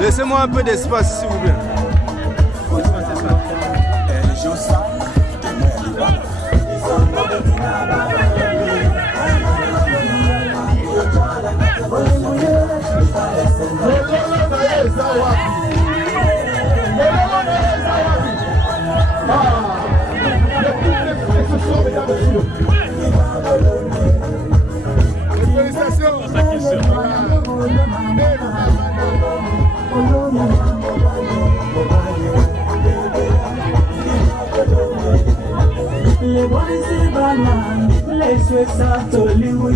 Laissez-moi un peu d'espace s'il vous plaît. Les bois et bananes, les souhaits s'atoliment.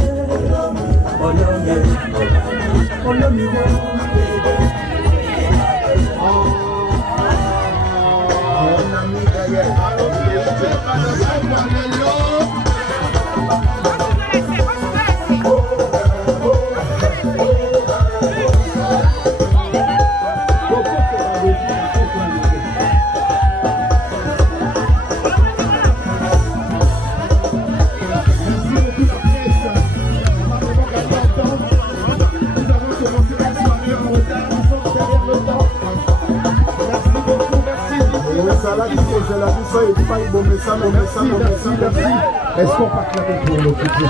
Est-ce qu'on peut acclamer pour le couple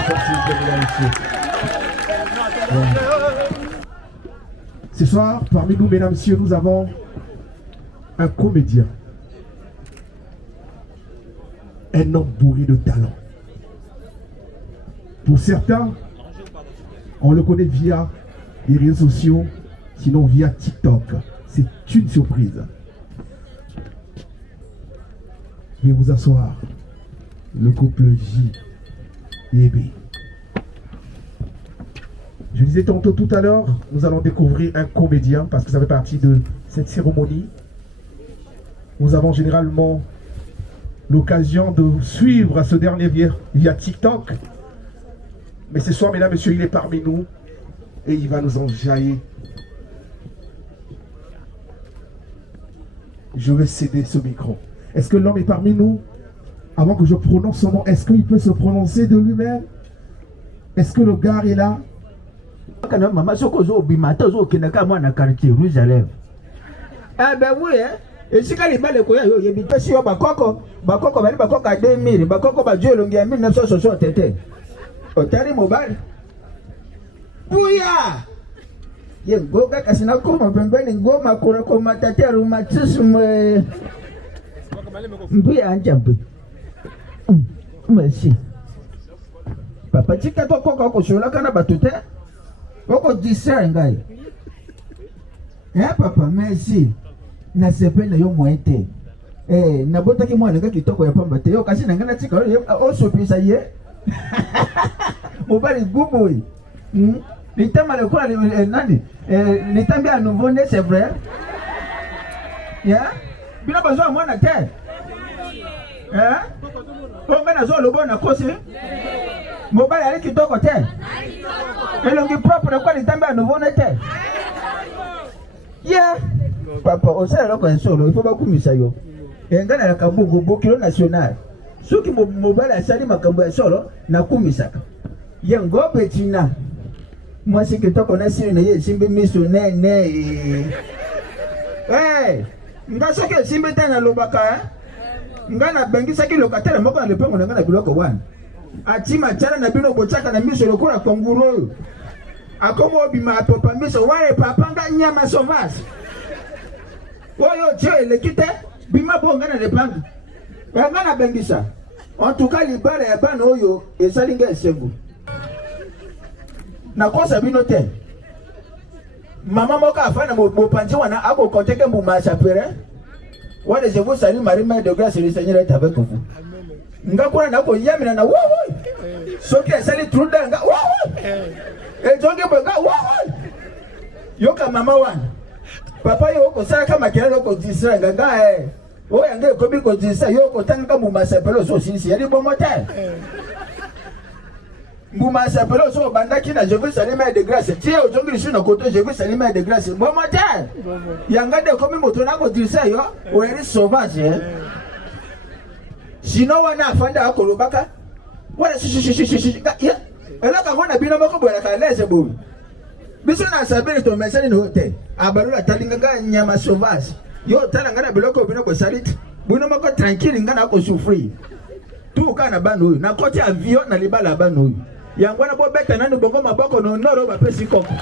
Ce soir, parmi nous, mesdames et messieurs, nous avons un comédien. Un homme bourré de talent. Pour certains, on le connaît via les réseaux sociaux, sinon via TikTok. C'est une surprise. Veuillez vous asseoir. Le couple J et B. Je disais tantôt tout à l'heure, nous allons découvrir un comédien parce que ça fait partie de cette cérémonie. Nous avons généralement l'occasion de suivre ce dernier via TikTok. Mais ce soir, mesdames et messieurs, il est parmi nous et il va nous enjailler. Je vais céder ce micro. Est-ce que l'homme est parmi nous? Avant que je prononce son nom, est-ce qu'il peut se prononcer de lui-même? Est-ce que le gars est là? Maman, ce que j'ai bimato zo kinaka moi na quartier rouge à lèvres. Ah ben oui hein. Et si quand il va le koya yo yebi pesi yo bakoko bali bakoko à 2000 bakoko ba Dieu longi en 1960 tete. Otari mobile. Bouya. Ye goga kasina koma pembeni ngoma kura koma tatia rheumatisme. Bouya anjambe. Merci. Papa tika to ko ko shola kana batute. Koko discer ngai. papa, merci. Na sepe na yo moite. Na bota ki mwana ngaki kitoko ya pamba te. Yo kasi na ngana tika o sopisa ye. Mobali guboy. Litama le kwa nani? Litambi à nouveau né, c'est vrai. Yeah? Bina besoin mwana te. On va nazo lobo na kosi. Mobali ali kitoko te. Elongi propre kwa litambi à nouveau né te. Yeah. Papa, on sait alors solo, il faut pas kumisa yo. Engana la kabungu bokilo national. Soki mobile asali makambo ya solo na kumisaka. Yengo betina. Moi c'est que toi connais si ne simbe miso ne. Nga soki simbe tana lobaka ngana bengisa ki lokatela moko na lepango ngana biloko wana. Atima tana na bino bochaka na miso lokola konguro. Akomo bima papa miso wale papa nga nyama sauvage. Oyo tio le kite bima bonga na lepango. Ngana bengisa. En tout cas libara ya bana oyo esalinga esengo. Na kosa bino te. Mama moka afana mopanzi wana ako konteke mbuma chapere. Wale je vous salue Marie Mère de grâce, le Seigneur est avec vous. Ngakona nako yamina na wowo. Soki esali truda nga wowo. Ejonge bonga wowo. Yoka mama wana. Papa yo ko sala kama kelelo ko disra nga o yange ko bi ko disra yo ko tanga mbuma chapere so sisi yali bomote. Mbuma s'appelle so bandaki na Jérusalem de grâce. Tie ojongi lisu na koto Jérusalem de grâce. Bomo ta. Yanga de komi moto na ko dirisa yo, o eri sauvage. Sino wana afanda akolobaka. Wala shi. Ya. Ela ka kona bino moko bola ka lese bo. Biso na sabiri to mesani no hotel. Abalula talinga ga nyama sauvage. Yo talanga na biloko bino ko salite. Bino moko tranquille ngana ko souffrir. Tu kana bano na koti avion na libala bano. Yangwana bo beta nanu bongo maboko no noro ba pesi koko.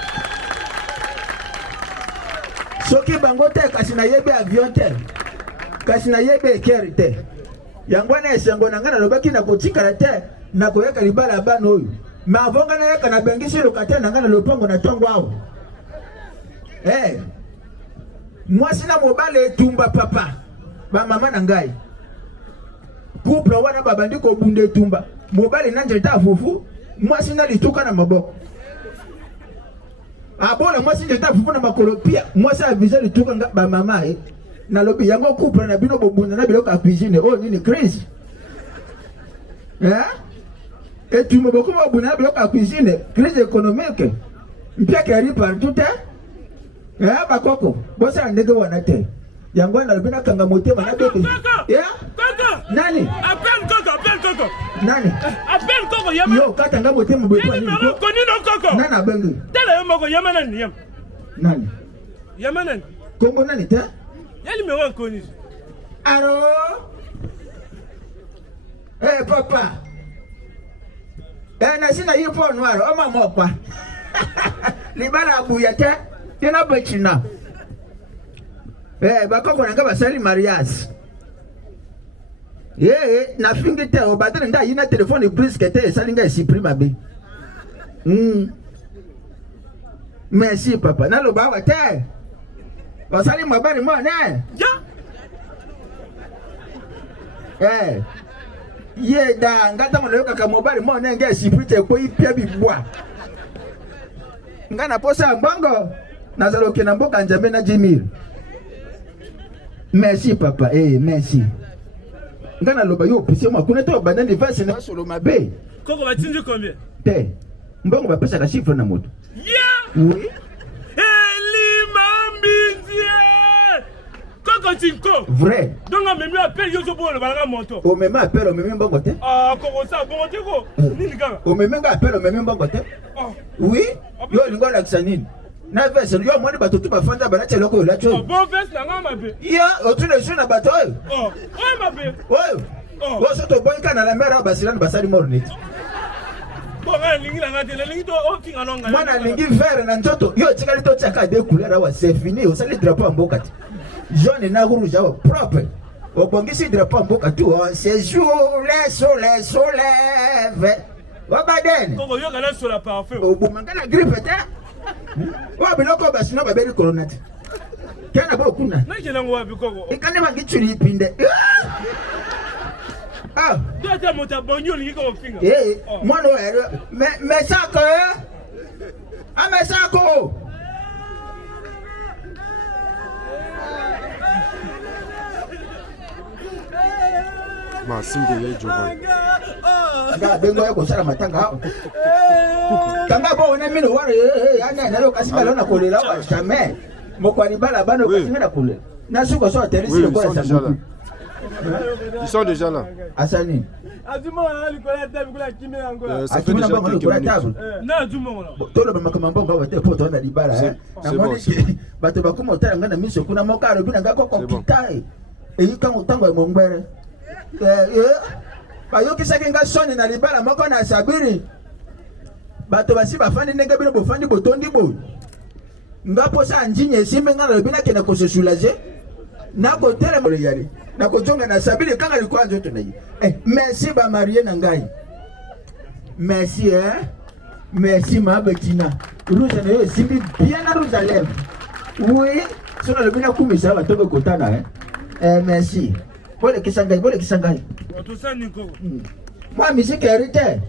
Soki bango te kasi na yebe avion te. Kasi na yebe keri te. Yangwana esengo na ngana lobaki na kotika te na koyeka libala bano oyo. Ma avonga na yaka na bengisi lokate na ngana lopango na tongo awo. Mwasi na mobale etumba papa. Ba mama na ngai. Couple wana babandi ko bunde etumba. Mobale na njeta fufu. Mwasi na lituka na maboko. Abona mwasi njeta fufu na makolo pia. Mwasi avisa lituka ba mama na lobi yango couple na bino bobunda na biloko a cuisine. Oh nini crazy. Et tu me beaucoup bobunda na biloko a cuisine. Crise économique. Mpia kari partout bakoko. Bosa ndege wana te. Yango na lobina kanga motema na beke. Nani? Appelle Coco. Nani? Appelle Coco yama. Yo katanga motema bwepo ni. Koni no Coco. Nani abengi? Tele yo moko yama nani yama. Nani? Yama nani? Kongo nani te? Yali me wan koni. Aro? Papa. Na sina yipo noir, o mama okwa. Libala abuya te. Tena bechina. Bakoko nanga basali mariage. Na fingi te o badere nda yina telefone brisque te salinga supprime be. Merci papa. Na lo bawa te. Basali mabari mo ne. Ja. Ye da ngata mo loka ka mobile mo ne nge supprime te ko ipia bibwa. Ngana posa mbongo. Nazalo kina mboka njambe na Jimmy. Merci papa, merci. Ngana loba yo pisi moi kuna to bandani vase na solo mabe. Koko batinzi combien? Te. Mbongo bapesa ka chiffre na moto. Oui. Koko tinko. Vrai. Donc on me appelle yo so bo le balanga moto. O me appelle o me mbongo te. Koko sa bongo te ko. Nini kaka? O me nga appelle o me mbongo te. Oui. Yo lingo la kisanini. Na vese yo mwani batoto bafanda bana tshelo ko la tsholo. Bon vese na ngama be. O tu le suna bato. Mabe. O so to boy kana la mera basilani basali mornit. Bonga lingi na ngate lingi to o kinga longa. Mwana lingi vert na nzoto. Yo tshikali to tshaka de couleur wa c'est fini. O sali drapeau mboka ti. Jaune na rouge wa propre. O bongisi drapeau mboka tu on se joue le soleil soulève. Wa baden. Koko yo kana sur la parfum. O bumanga la grippe ta. Wa biloko basino babeli coronate. Tena ba kuna. Nakela ngwapi koko? Ikane bangichuri ipinde. Ah. Dota mota bonyo ngiko ofinga. Mwana wa mesako Amesako. Masimbe ye jogo. Nga bengo yako sala matanga. Kanga bo na mino ware yana na lo kasima lo na kolela wa jamais. Mokwani bala bano kasinga na kolela. Na suko so terisi ko sa. Ils sont déjà là. Asani. Ça fait déjà quelques minutes. Tolo ba makambo ba te poto na libala bato bakuma otanga na miso kuna mokaro bina ngako kokitai eyika mutango ya mongbere bayokisa kenga soni na libala moko na sabiri bato basi bafandi ndenge bino bofandi botondi bo ngapo sa njinye simbe ngala bina kena ko se soulager na ko tele mo yali na ko jonga na sabiri kanga likwa njoto na yi merci ba marié na ngai merci merci ma Bettina rouge na yo simbi bien à Jérusalem oui sona le bina kumisa ba tobe kotana merci bole kisangai Otusani koko. Moi musique hérité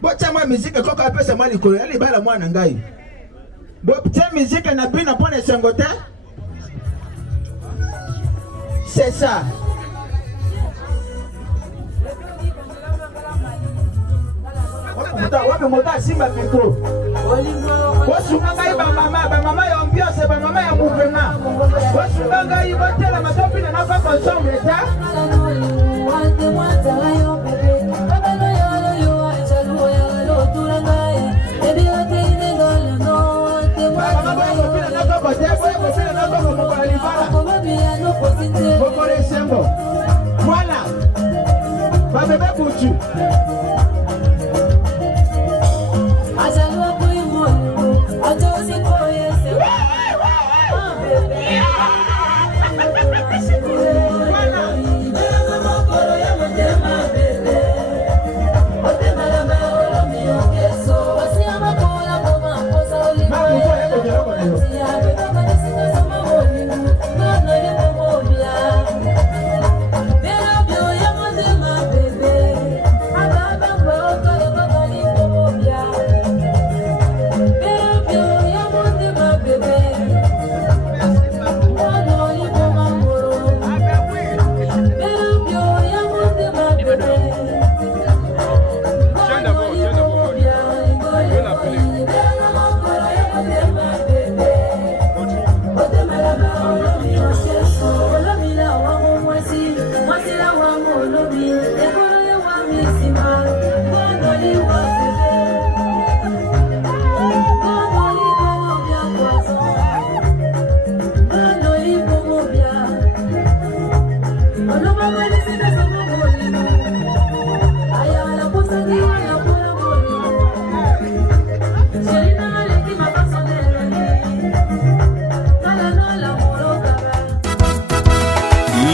bocha moi musique koko apesa mali ko yali bala mwana ngai bocha musique na bina pone sengote c'est ça. Wapi mota simba micro. Wasunga iba mama ya ambiance ba mama ya mouvement. Wasunga iba tela matopi na napa ensemble ta. Voilà. Ba bébé Boutu.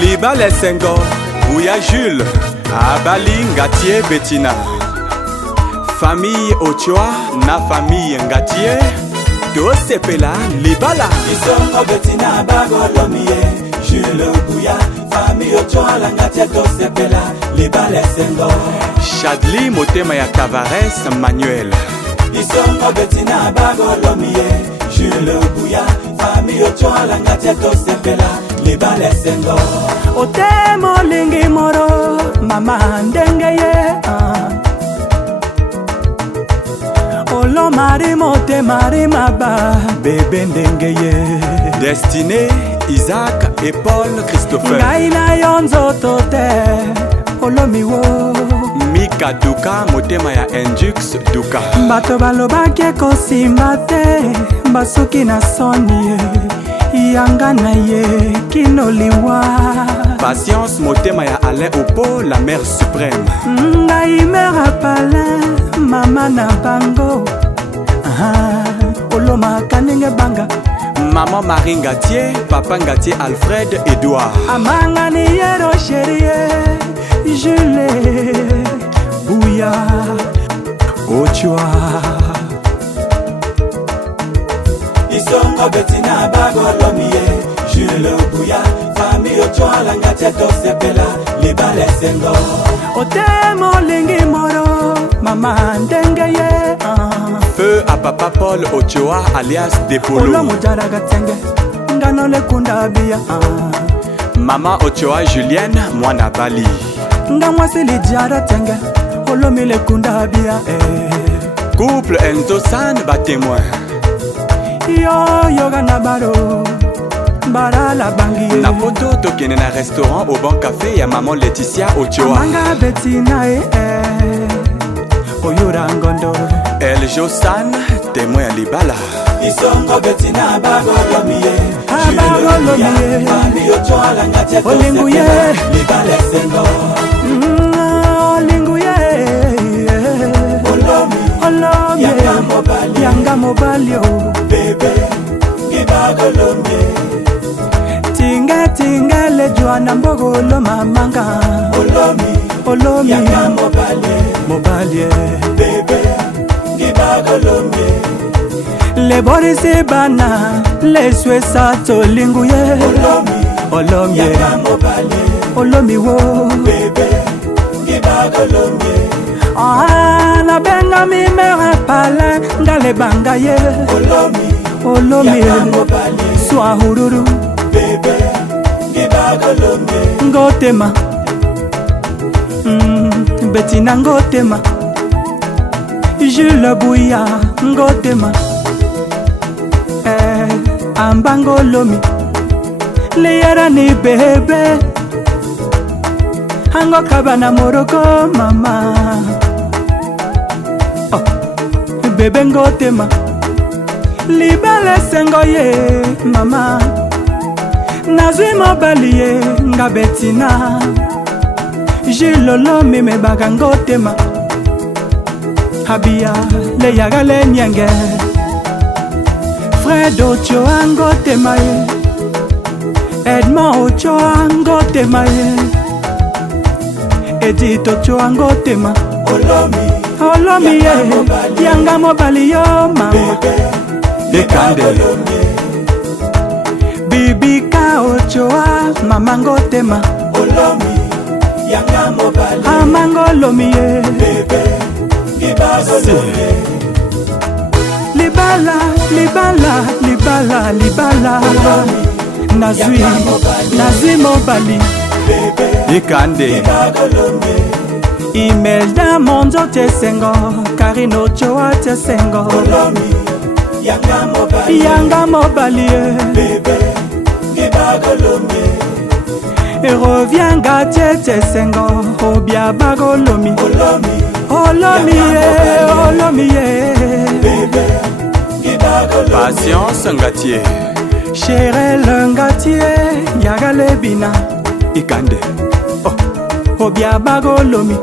Libale Senghor, Bouya Jules, Abali Ngatier Bettina. Famille Ochoa, na famille Ngatier, Tosepela Libala. Isongo Bettina Bagolomie, Jules Bouya, famille Ochoa la Ngatier Tosepela Libale Senghor. Chadli Motema ya Tavares Manuel. Isongo Bettina Bagolomie, Jules Bouya, famille Ochoa la Ngatier Tosepela Libale Senghor. Otemo lingi moro mama ndenge ye Olo mari mote mari maba bébé ndenge ye Destiné, Isaac et Paul Christopher. Ngai na yonzo tote Olo miwo Mika Duka motema ya Endux Duka. Bato balobaki kosimba te basuki na soni yanga na ye kinoliwa. Patience motema ya Alain Opo, la mère suprême. Ngai mère Palin, mama na bango. Oloma kanenge banga. Maman Marie Ngatier, papa Ngatier Alfred Edouard. Amanga ni yero chérie, Jules Bouya Isongo Isongo Bettina Bagolomie, Jules Bouya, famille Ochoa Langatieto Sepela, Libale Sengo. Otemo lingi moro, mama ndengeye. Feu à papa Paul Ochoa alias Depolo. Olo mujara gatenge, ngano le kunda bia. Maman Ochoa Julienne, Mwana Bali. Ngamwasi li jara tenge, olo mile kunda bia. Couple Enzo San ba témoin. Yo yoga nabaro, bara la bangi. Na photo tokene na restaurant au bon café ya maman Laetitia Ochoa. Amanga Bettina Oyura Ngondo. El Josan, témoin Libala. Isongo Bettina Bagolomie, Bagolomie, famille Ochoa Langatieto Olinguye, Libale Sengo. Olinguye, Olomi, Yanga Mobalio, Bebe, Gibagolomie. Tinga tinga le Joana Mbogolo mamanga. Olomi, Yanga Mobalie, Bebe, Gibagolomie. Le Boris Bana, le Suesa Tolinguye, Olomi, Olomi wo, Bebe, Gibagolomie. Ah, la benga mi mere pala, ngale bangaye, Olomi, Soa hururu, Bebe, Gibagolomie. Ngotema, Bettina Ngotema, Jules Bouya Ngotema, Ambangolomi, Leyara ni bebe, Hango kabana moroko mama. Oh, bebe Ngotema, Libale sengo ye mama. Nazwi mobali ye nga Bettina. Jilolo mime baga Ngotema. Habia le yaga le nyenge. Fred Ochoa Ngotema ye. Edmond Ochoa Ngotema ye. Edith Ochoa Ngotema. Olomi ye. Yanga mobali yo mama. Dekande. Bibika Ochoa mama Ngotema. Yanga mobali. Amangolomi ye. Bebe, Gibagolomie. Libala, libala, libala, libala. Nazwi mobali. Dekande. Imelda Monzo Tesengo, Karino Ochoa Tesengo. Yanga mobali. Bebe, Gibagolomie. Et reviens Gatier Tesengo, Obia Bagolomi. Olomi, Olomi. Patience Ngatier. Chérie Ngatier, Yagale Bina. Ikande. Oh, Obia Bagolomi.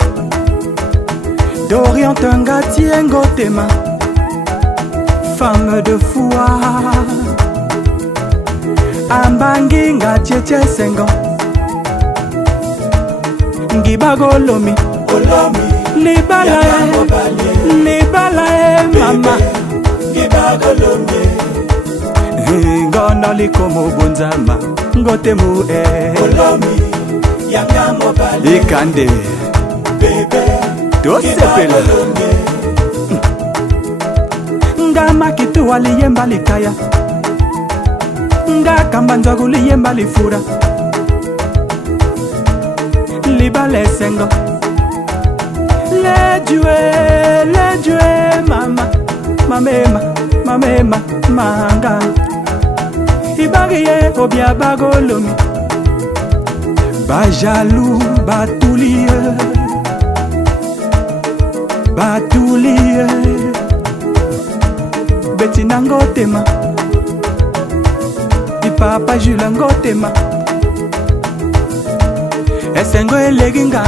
Dorian Ngatier Ngotema. Femme de foi. Ambangi Ngatier Tesengo. Ngibagolomi. Libala mama. Gibagolomie. Ngono likomo bunzama. Ngotemu Yanga mobali. Ikande. Bebe, Dosepela. Ngama kitu waliyemba likaya. Ngakamba nzogu liyemba lifura. Libale sengo. Le Dieu, mama, mamema, manga. Ibagiye Obia Bagolomi. Bajalou, Batulie, Bettina Ngotema. Papa Jules Ngotema. Esengo eleginga.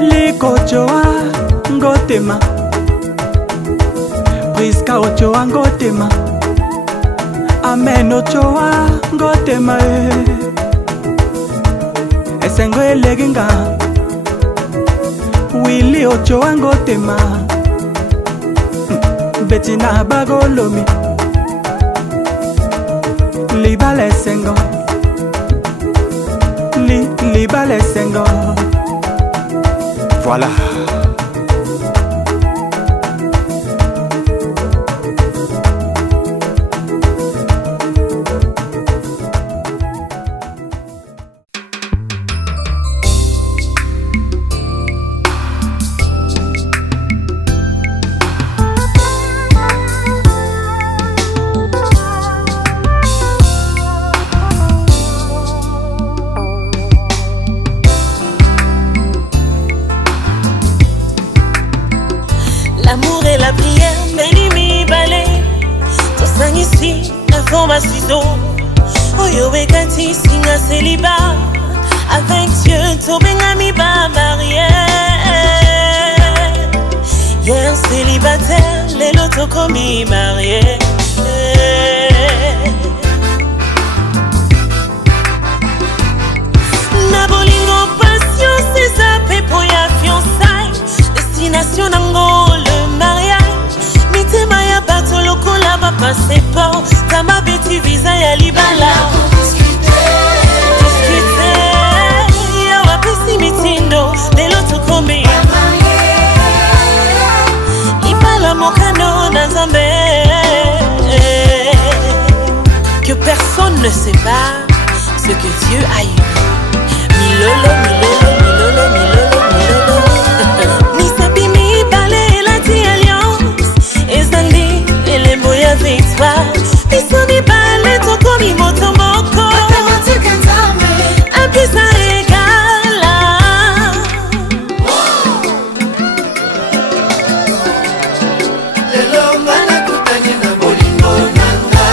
Liko Ochoa Ngotema. Priska Ochoa Ngotema. Amen Ochoa Ngotema. Esengo eleginga. Willy Ochoa Ngotema. Bettina Bagolomi. libala esengo libala esengo. Voilà. L'amour et la prière, béni balé. Tout ça ici, la forme à ciseaux. Oyo Bekati, singa célibat. Avec Dieu, Tobenga mi ba marié. Hier célibataire, les lotos commis marié. Na bolingo passion, c'est ça, pour ya fiançailles. Destination nango, le mariage. Mitema ya bato loko la ba passeport. Tama beti visa ya libala. Discuter, ya wapesi mitindo. Lelo tukombe Ibala mokano na zambe. Que personne ne sépare ce que Dieu a eu. Milolo, milolo, milolo, milolo, milolo. Misabi mi bale elati alliance. Ezali elembo ya victoire. Misabi bale toko mi motomoko. Apisa egala. Lelo ngana kutanye na bolingo nanga.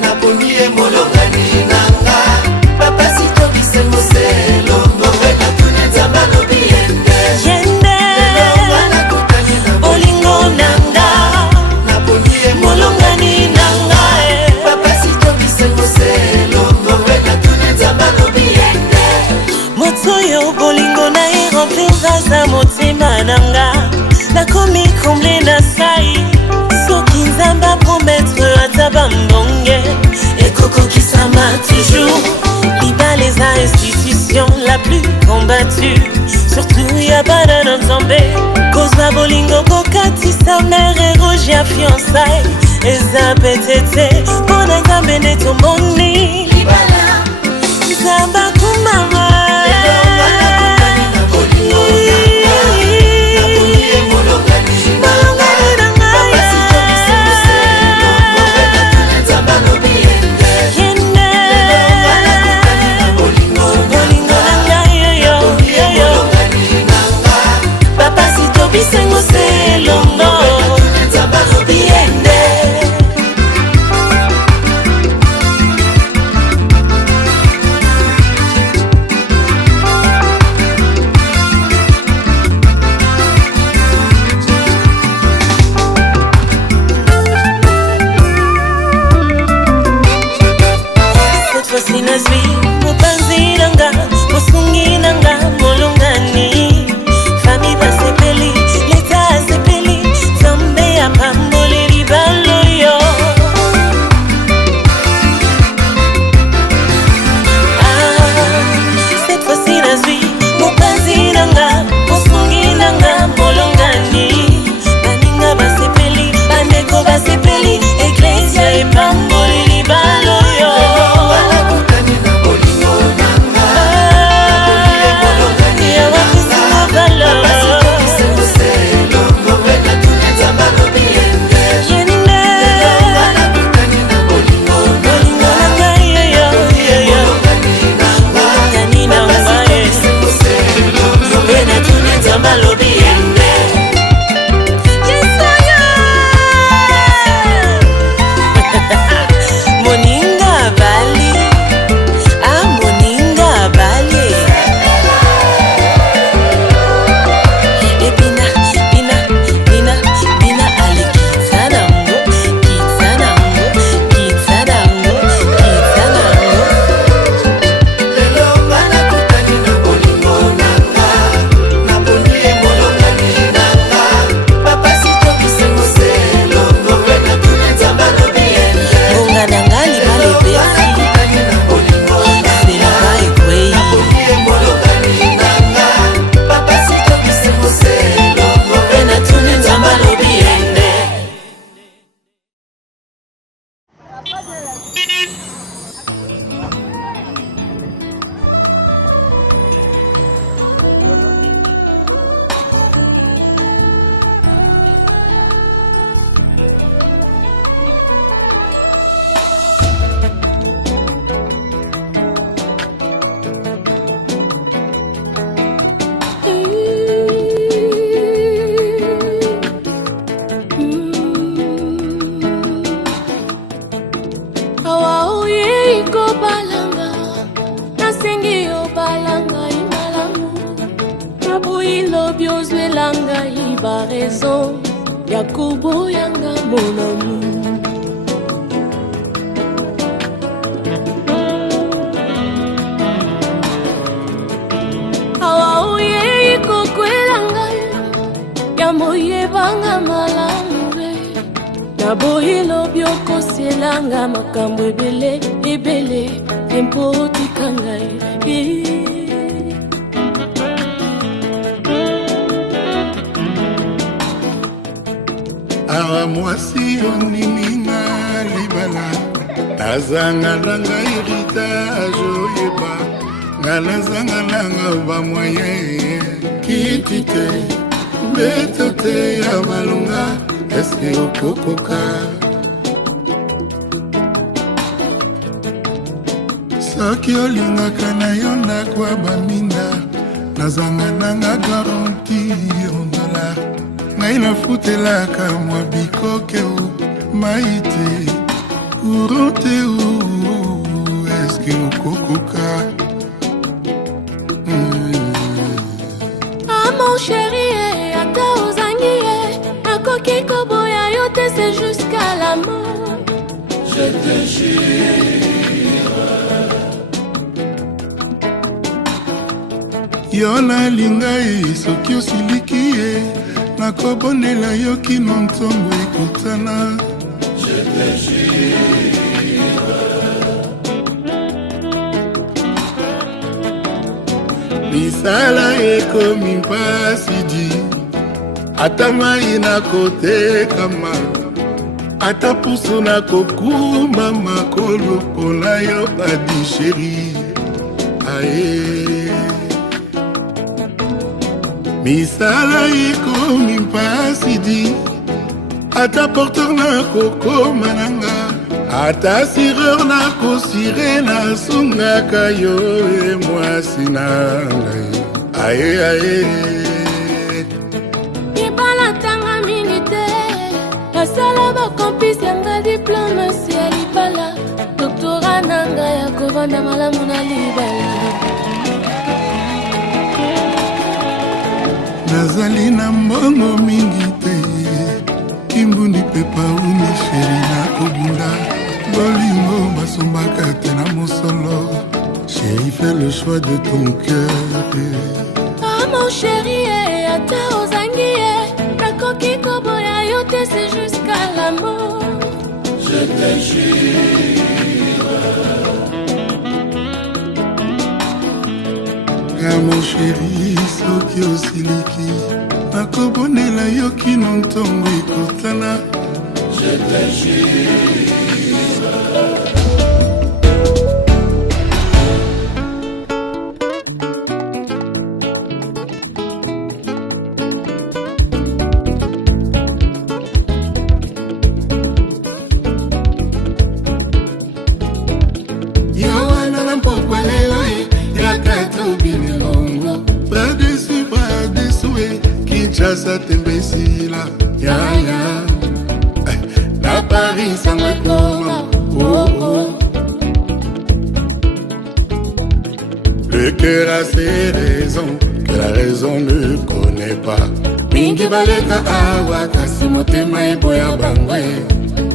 Na ponye molongani nanga. Papa sito bisengo selo. Ngopena tune zambano biende. Yende. Lelo ngana kutanye na bolingo nanga. Na ponye molongani nanga. Papa sito bisengo selo. Ngopena tune zambano biende. Motoyo bolingo na e remplir za motema nanga. Nakomi comblé na sai. Soki nzamba promettre ataba mbonge. Ekoko kisama toujours. Liba les institutions la plus combattue. Surtout y'a pas d'un nzambe. Cause ma bolingo kokati sa mère et rouge ya fiançailles. Eza petete. Bona nzambe ne tomoni. Libala. Nzamba kumama. Bisengo se longo biende. Cette fois-ci nazwi mopanzi nanga mosungi nanga molongani. Famille basepeli l'état sepeli Zambe ya pamboli libalo yo. Cette fois-ci nazwi mopanzi nanga mosungi nanga molongani. Baninga basepeli bandeko basepeli Ecclesia e pamboli libalo yo. ilobi ozwela ngai baraison ya koboyanga mon amour. Awa oyei kokwela ngai ya moyebanga malamu be naboyi lobi okosielanga makambo ebele ebele empo otika ngai. Awa mwasi onininga libala nazangalanga héritage oyeba nga nazangalanga bamwaye kiti te mbeto te ya malunga eske okokoka soki olingaka na yo ndakwa baminda nazangalanga garanti ondola ngai nafutelaka mwa bikoke o mai te courant te o eske okokoka. Ah mon chéri, ata ozangi nakoki koboya yo te, c'est jusqu'à la mort. Je te jure. Yo nalinga ye soki osiliki ye nakobonela yo kino ntongo ekutana. Je te jure. Misala ekomi mpasi di ata mai nakotekama ata pusu nakokuma makolo mpola yo adi sheri aye. Misala ekomi mpasi di ata porteur nakokoma nanga ata sireur nakosire nasungaka yo e mwasi nangai aye aye. Ibala tanga mingi te nasala bakompisi yanga diplome si ya libala doktora nanga ya kovanda malamu na libala. Nazali na mbongo mingi te kimbundi pepa uni sheri nakobunda bolingo basombaka te na mosolo. Chérie, fais le choix de ton cœur. Ah mon chéri, ata ozangi nakoki koboya yo te, c'est jusqu'à la mort. Je te jure. Ah mon chéri, soki osiliki nakobonela yo kino ntongo ekotana. Je te jure. Kinshasa tembesila ya ya na Paris sangwe koma oh oh. Le cœur a ses raisons que la raison ne connaît pas. Mingi baleka awa kasi motema eboya bangwe.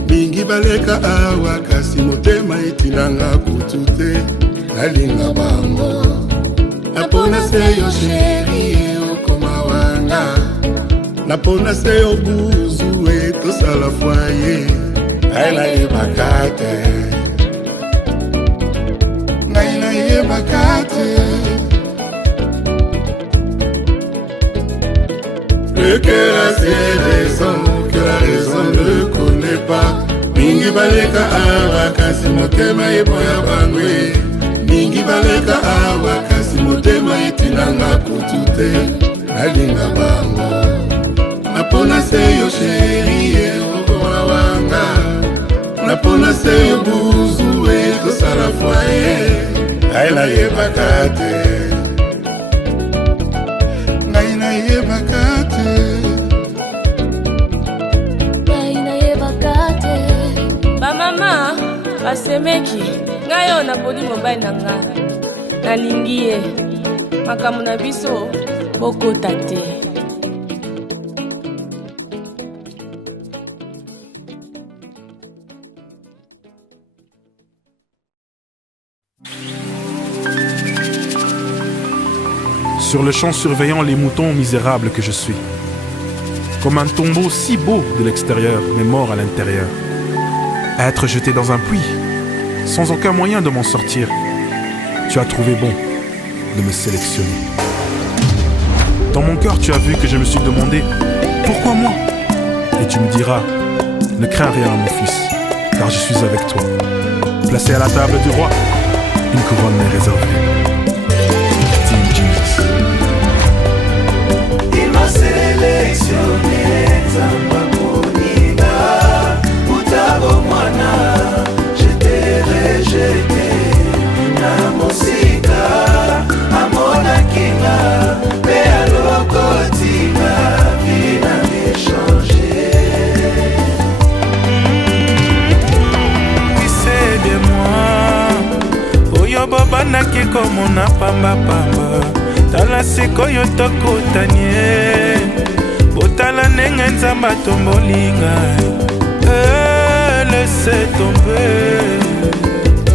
Mingi baleka awa kasi motema etinanga kutute nalinga bango. Apona seyo chérie napona se yo buzu etosala foye ngai nayebaka te ngai nayebaka te. Le cœur a ses raisons que la raison ne connaît pas. Mingi baleka awa kasi motema eboya bangwe. Mingi baleka awa kasi motema etinanga kutute nalinga bango. Napona se yo chérie okola wanga napona se yo buzu etosala foye ngai nayebaka te ngai nayebaka te ngai nayebaka te. Bamama basemeki ngai oyo naponi mobali na nga nalingi ye makambo na biso Boko Tate. Sur le champ surveillant les moutons misérables que je suis. Comme un tombeau si beau de l'extérieur, mais mort à l'intérieur. Être jeté dans un puits, sans aucun moyen de m'en sortir. Tu as trouvé bon de me sélectionner. Dans mon cœur, tu as vu que je me suis demandé « Pourquoi moi ?» Et tu me diras « Ne crains rien, mon fils, car je suis avec toi. » Placé à la table du roi, une couronne m'est réservée. Team Jesus. Il m'a sélectionné, Zamba Bonina, Utabo Mwana, je t'ai rejeté, Namosika, Amona Kinga, Péalo Kotina, Vina m'échangé. Oui, c'est de moi, Oyo Bobana qui comme on a pamba pamba. Tala sikoyo tokutanie Botala nenge nzamba tombolinga Laissez tomber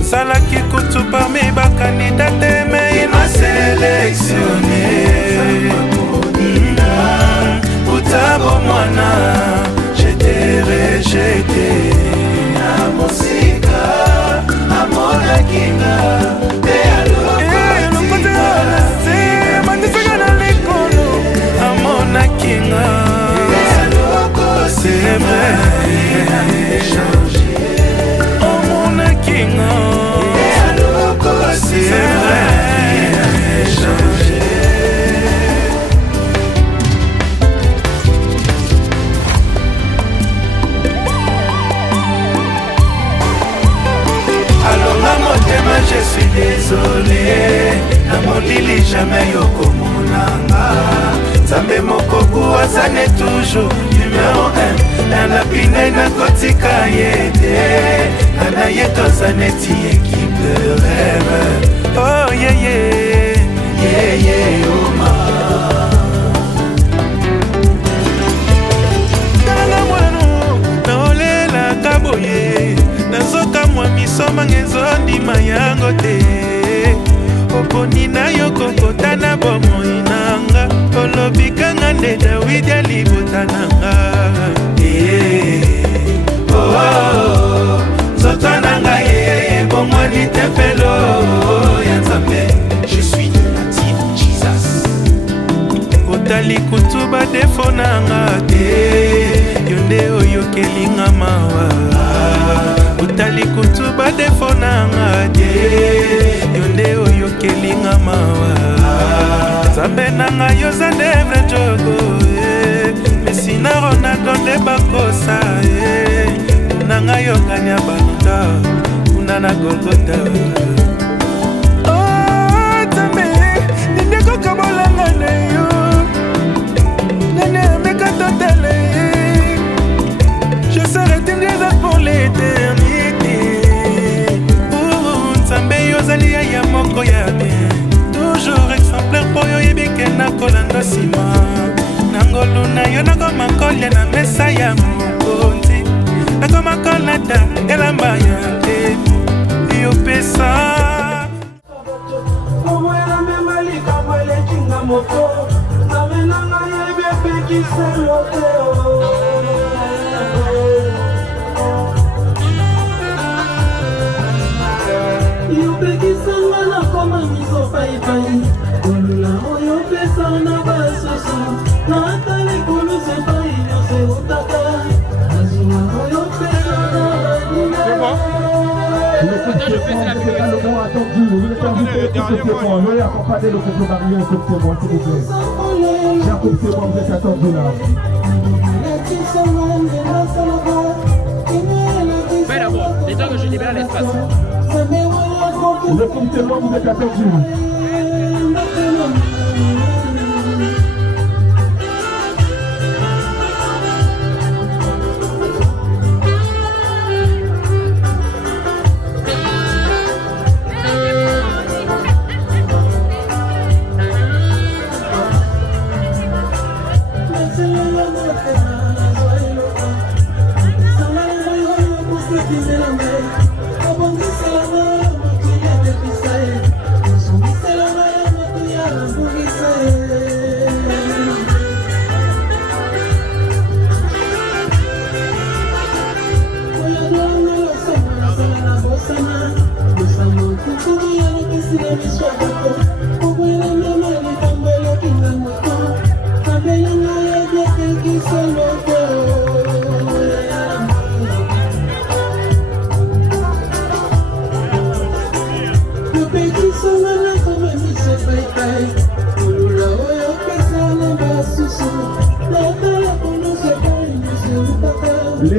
Sala qui kutu parmi ba candidate Mais il m'a sélectionné Utabo mwana Je t'ai rejeté Namosika, Amona Kinga, Péalo c'est vrai, oh mon Kinga, c'est vrai, alors ma motema je suis désolé, na molili jamais yoko monanga. Zambe mokoku azane toujours numéro 1 Nana pine na kotika yete Nana yeto zaneti équipe de rêve oh yeah yeah yeah yeah oma Tala mwano naolela kaboye Nazoka mwa misoma ngezondi mayango te Oponi na yo kokota na bomo inanga Olobikanga nde Dawidi alibota nanga Zoto nanga ye bomwani tempelo ya Nzambe Je suis de la team Jesus Otali kutu badefo nanga te Yo nde oyokelinga mawa Otali kutu badefo nanga te Yo nde oyokelinga mawa Nzambe nanga yo za devre jogo Messi na Ronaldo nde bakosa Nanga yo ganya balonda Kuna na Golgotha Oh Nzambe Ninde kokabolanga na yo Nene ameka totale Je serai team Jesus pour l'éternité Nzambe yo zali ya moko ya bien Toujours exemplaire po yo yebike na kolanda sima Nangolu na yo nakomakolia na mesa ya mokonzi Nakomakolata elamba ya te Yo pesa Omwela memalika mwele kinga moko Namenanga yebe peki seloteo Yopekisanga na koma miso paipai Olula oyo pesa na basoso Na atali kuluze pai nyose utaka Azuma oyo pesa na banina Le mot attendu, vous êtes invité au coup de témoin. Veuillez accompagner le couple marié au coup de témoin, s'il vous plaît. Chers couple témoin, vous êtes attendus là. Fais d'abord, les temps que je libère l'espace. Le couple témoin, vous êtes attendus.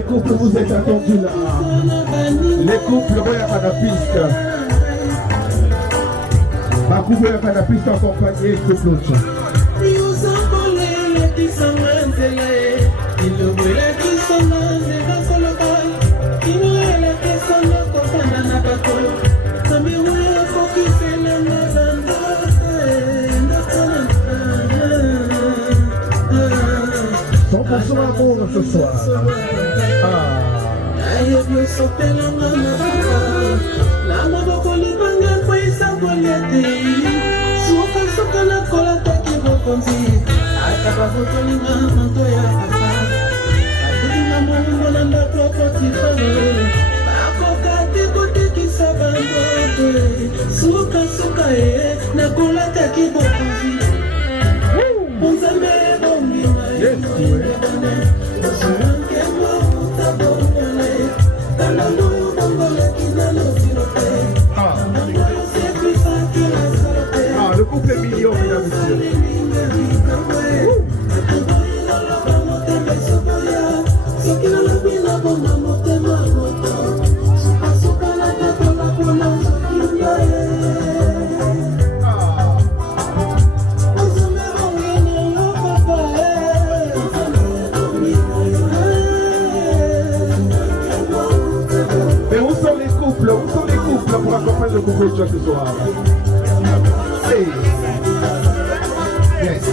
couples, vous êtes attendus là. Les couples, voyez à la piste. Ma couple à la piste accompagné de l'autre. Amour ce soir. Le couple est mignon, mesdames et messieurs. Pour accompagner le couple ce soir. Hey. Yes.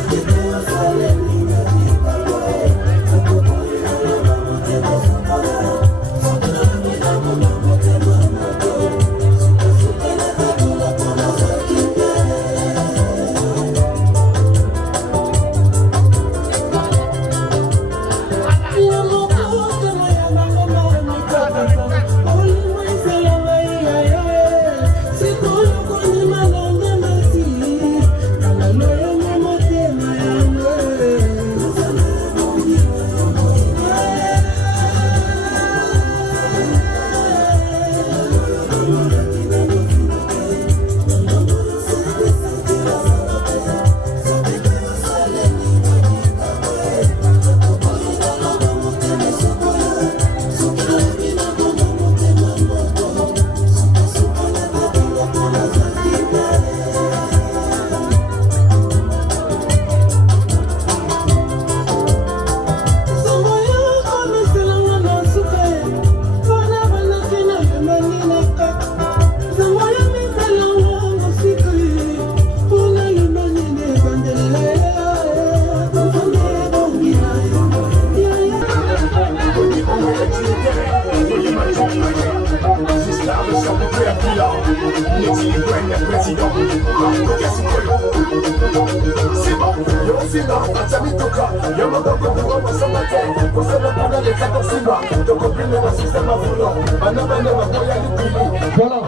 Voilà,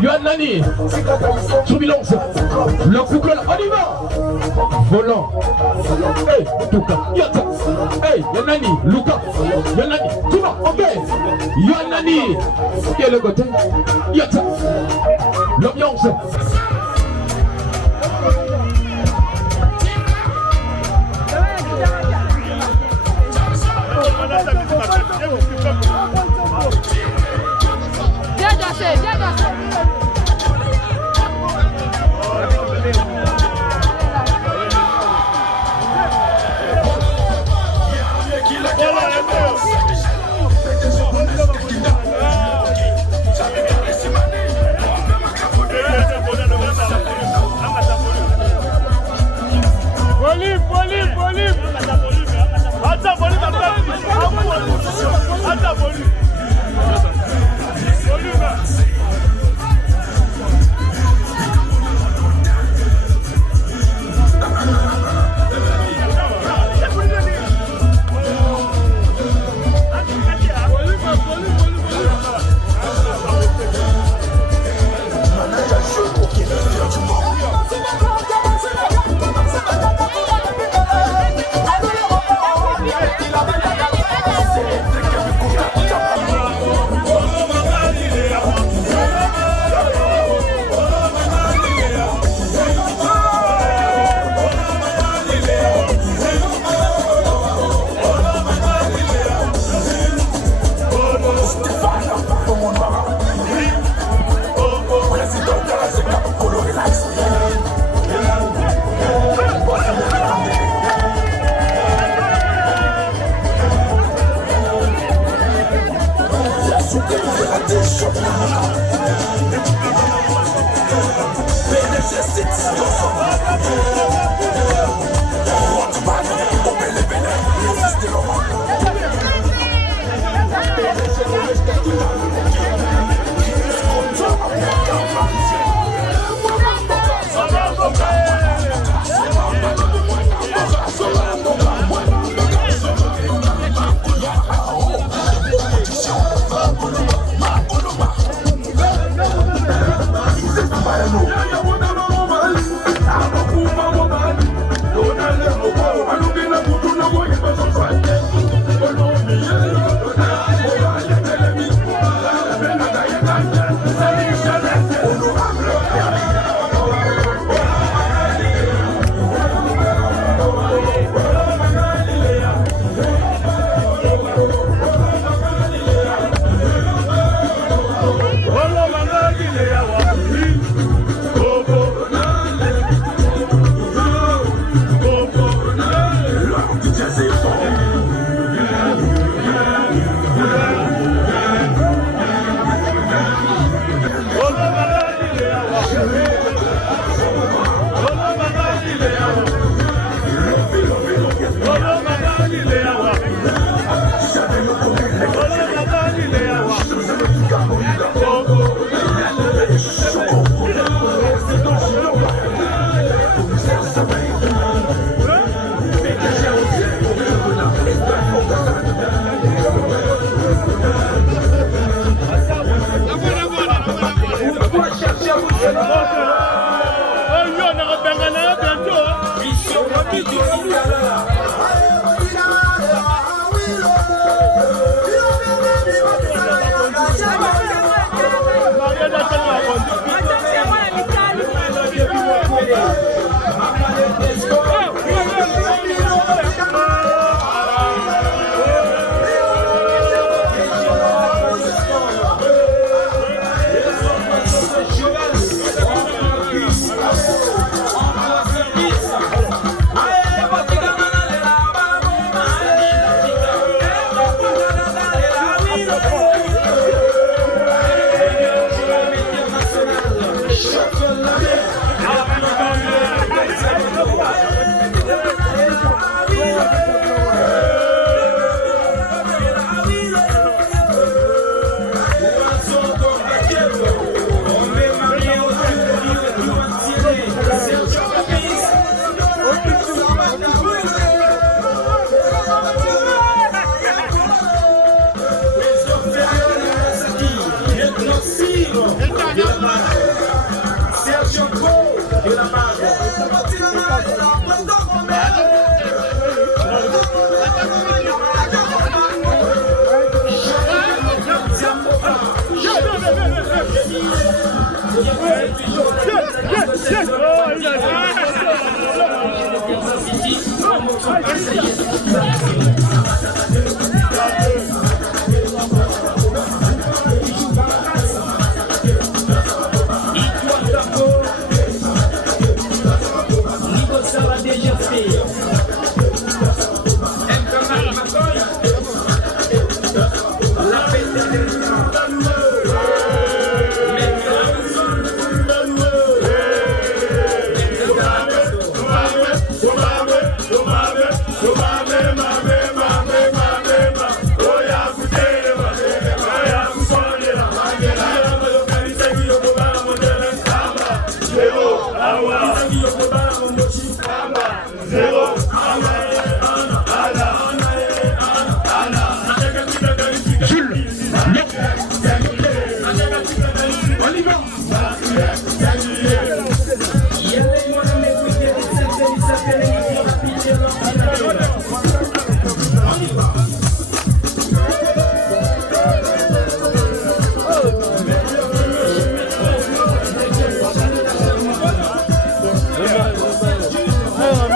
Yohan Nani, Turbulence, le couple là, on y va. Volant, hey, Tuka, Yata, hey, Yanani, Luka, Yanani, tu vas, ok, Yohan Nani, qui est le côté, Yata, l'ambiance.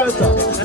Mesa.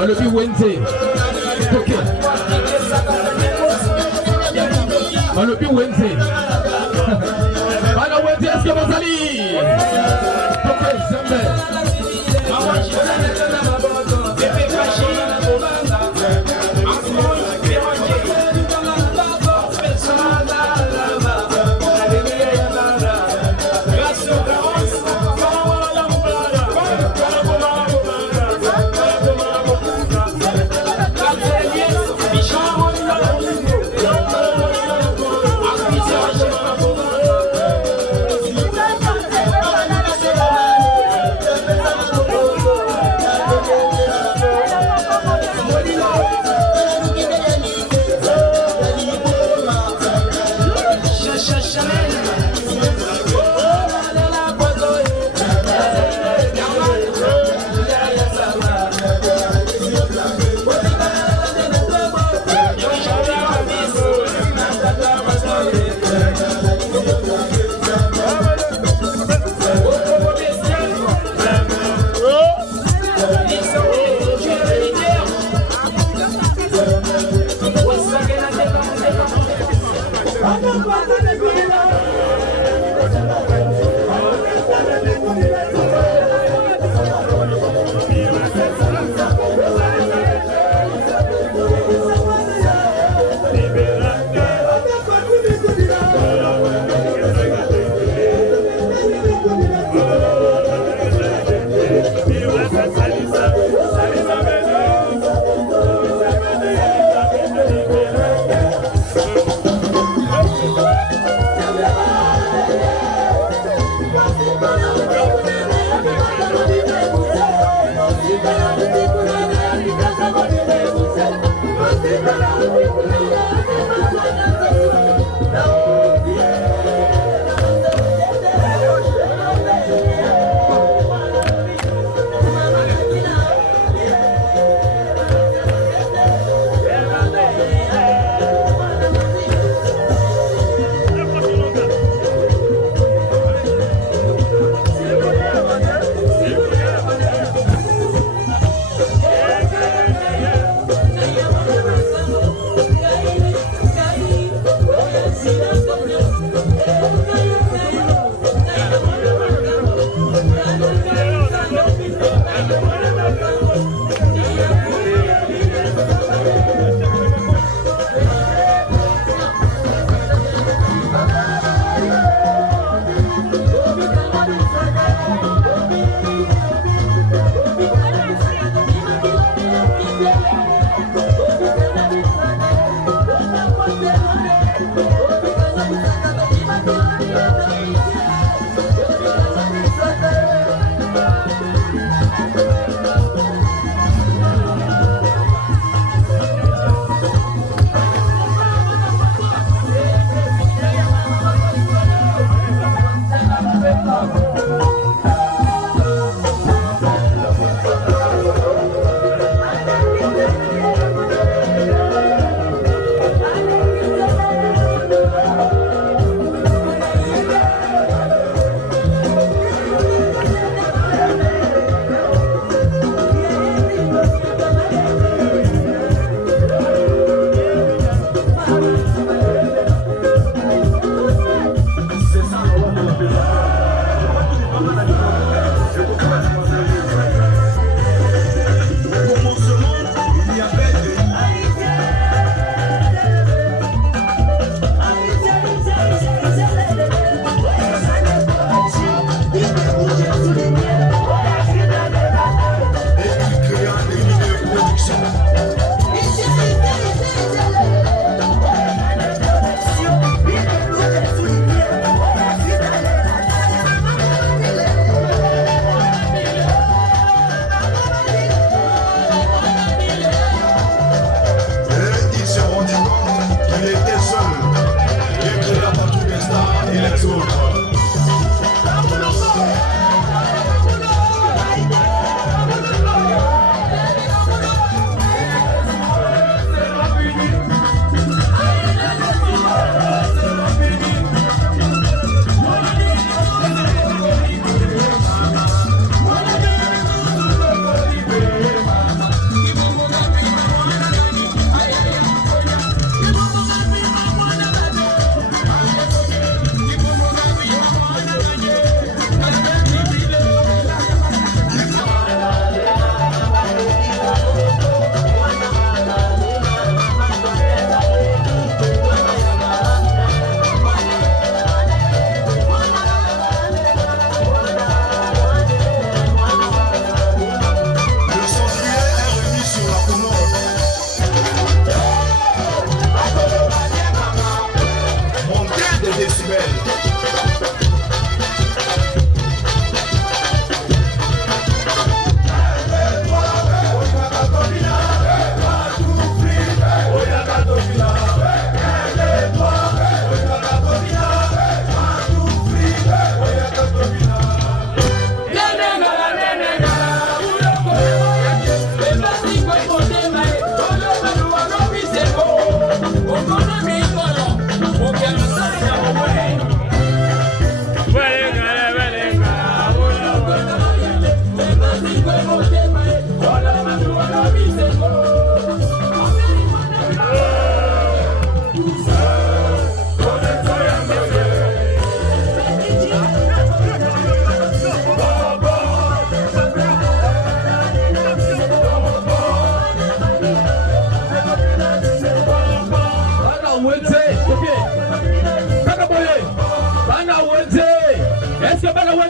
alobi Wednesday. Ok. Alobi Wednesday. Alors Wednesday, est-ce que vous allez? Ok, jamais.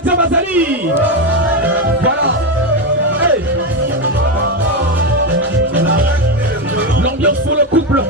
Banza Bazali. Voilà. Hey. L'ambiance pour le couple.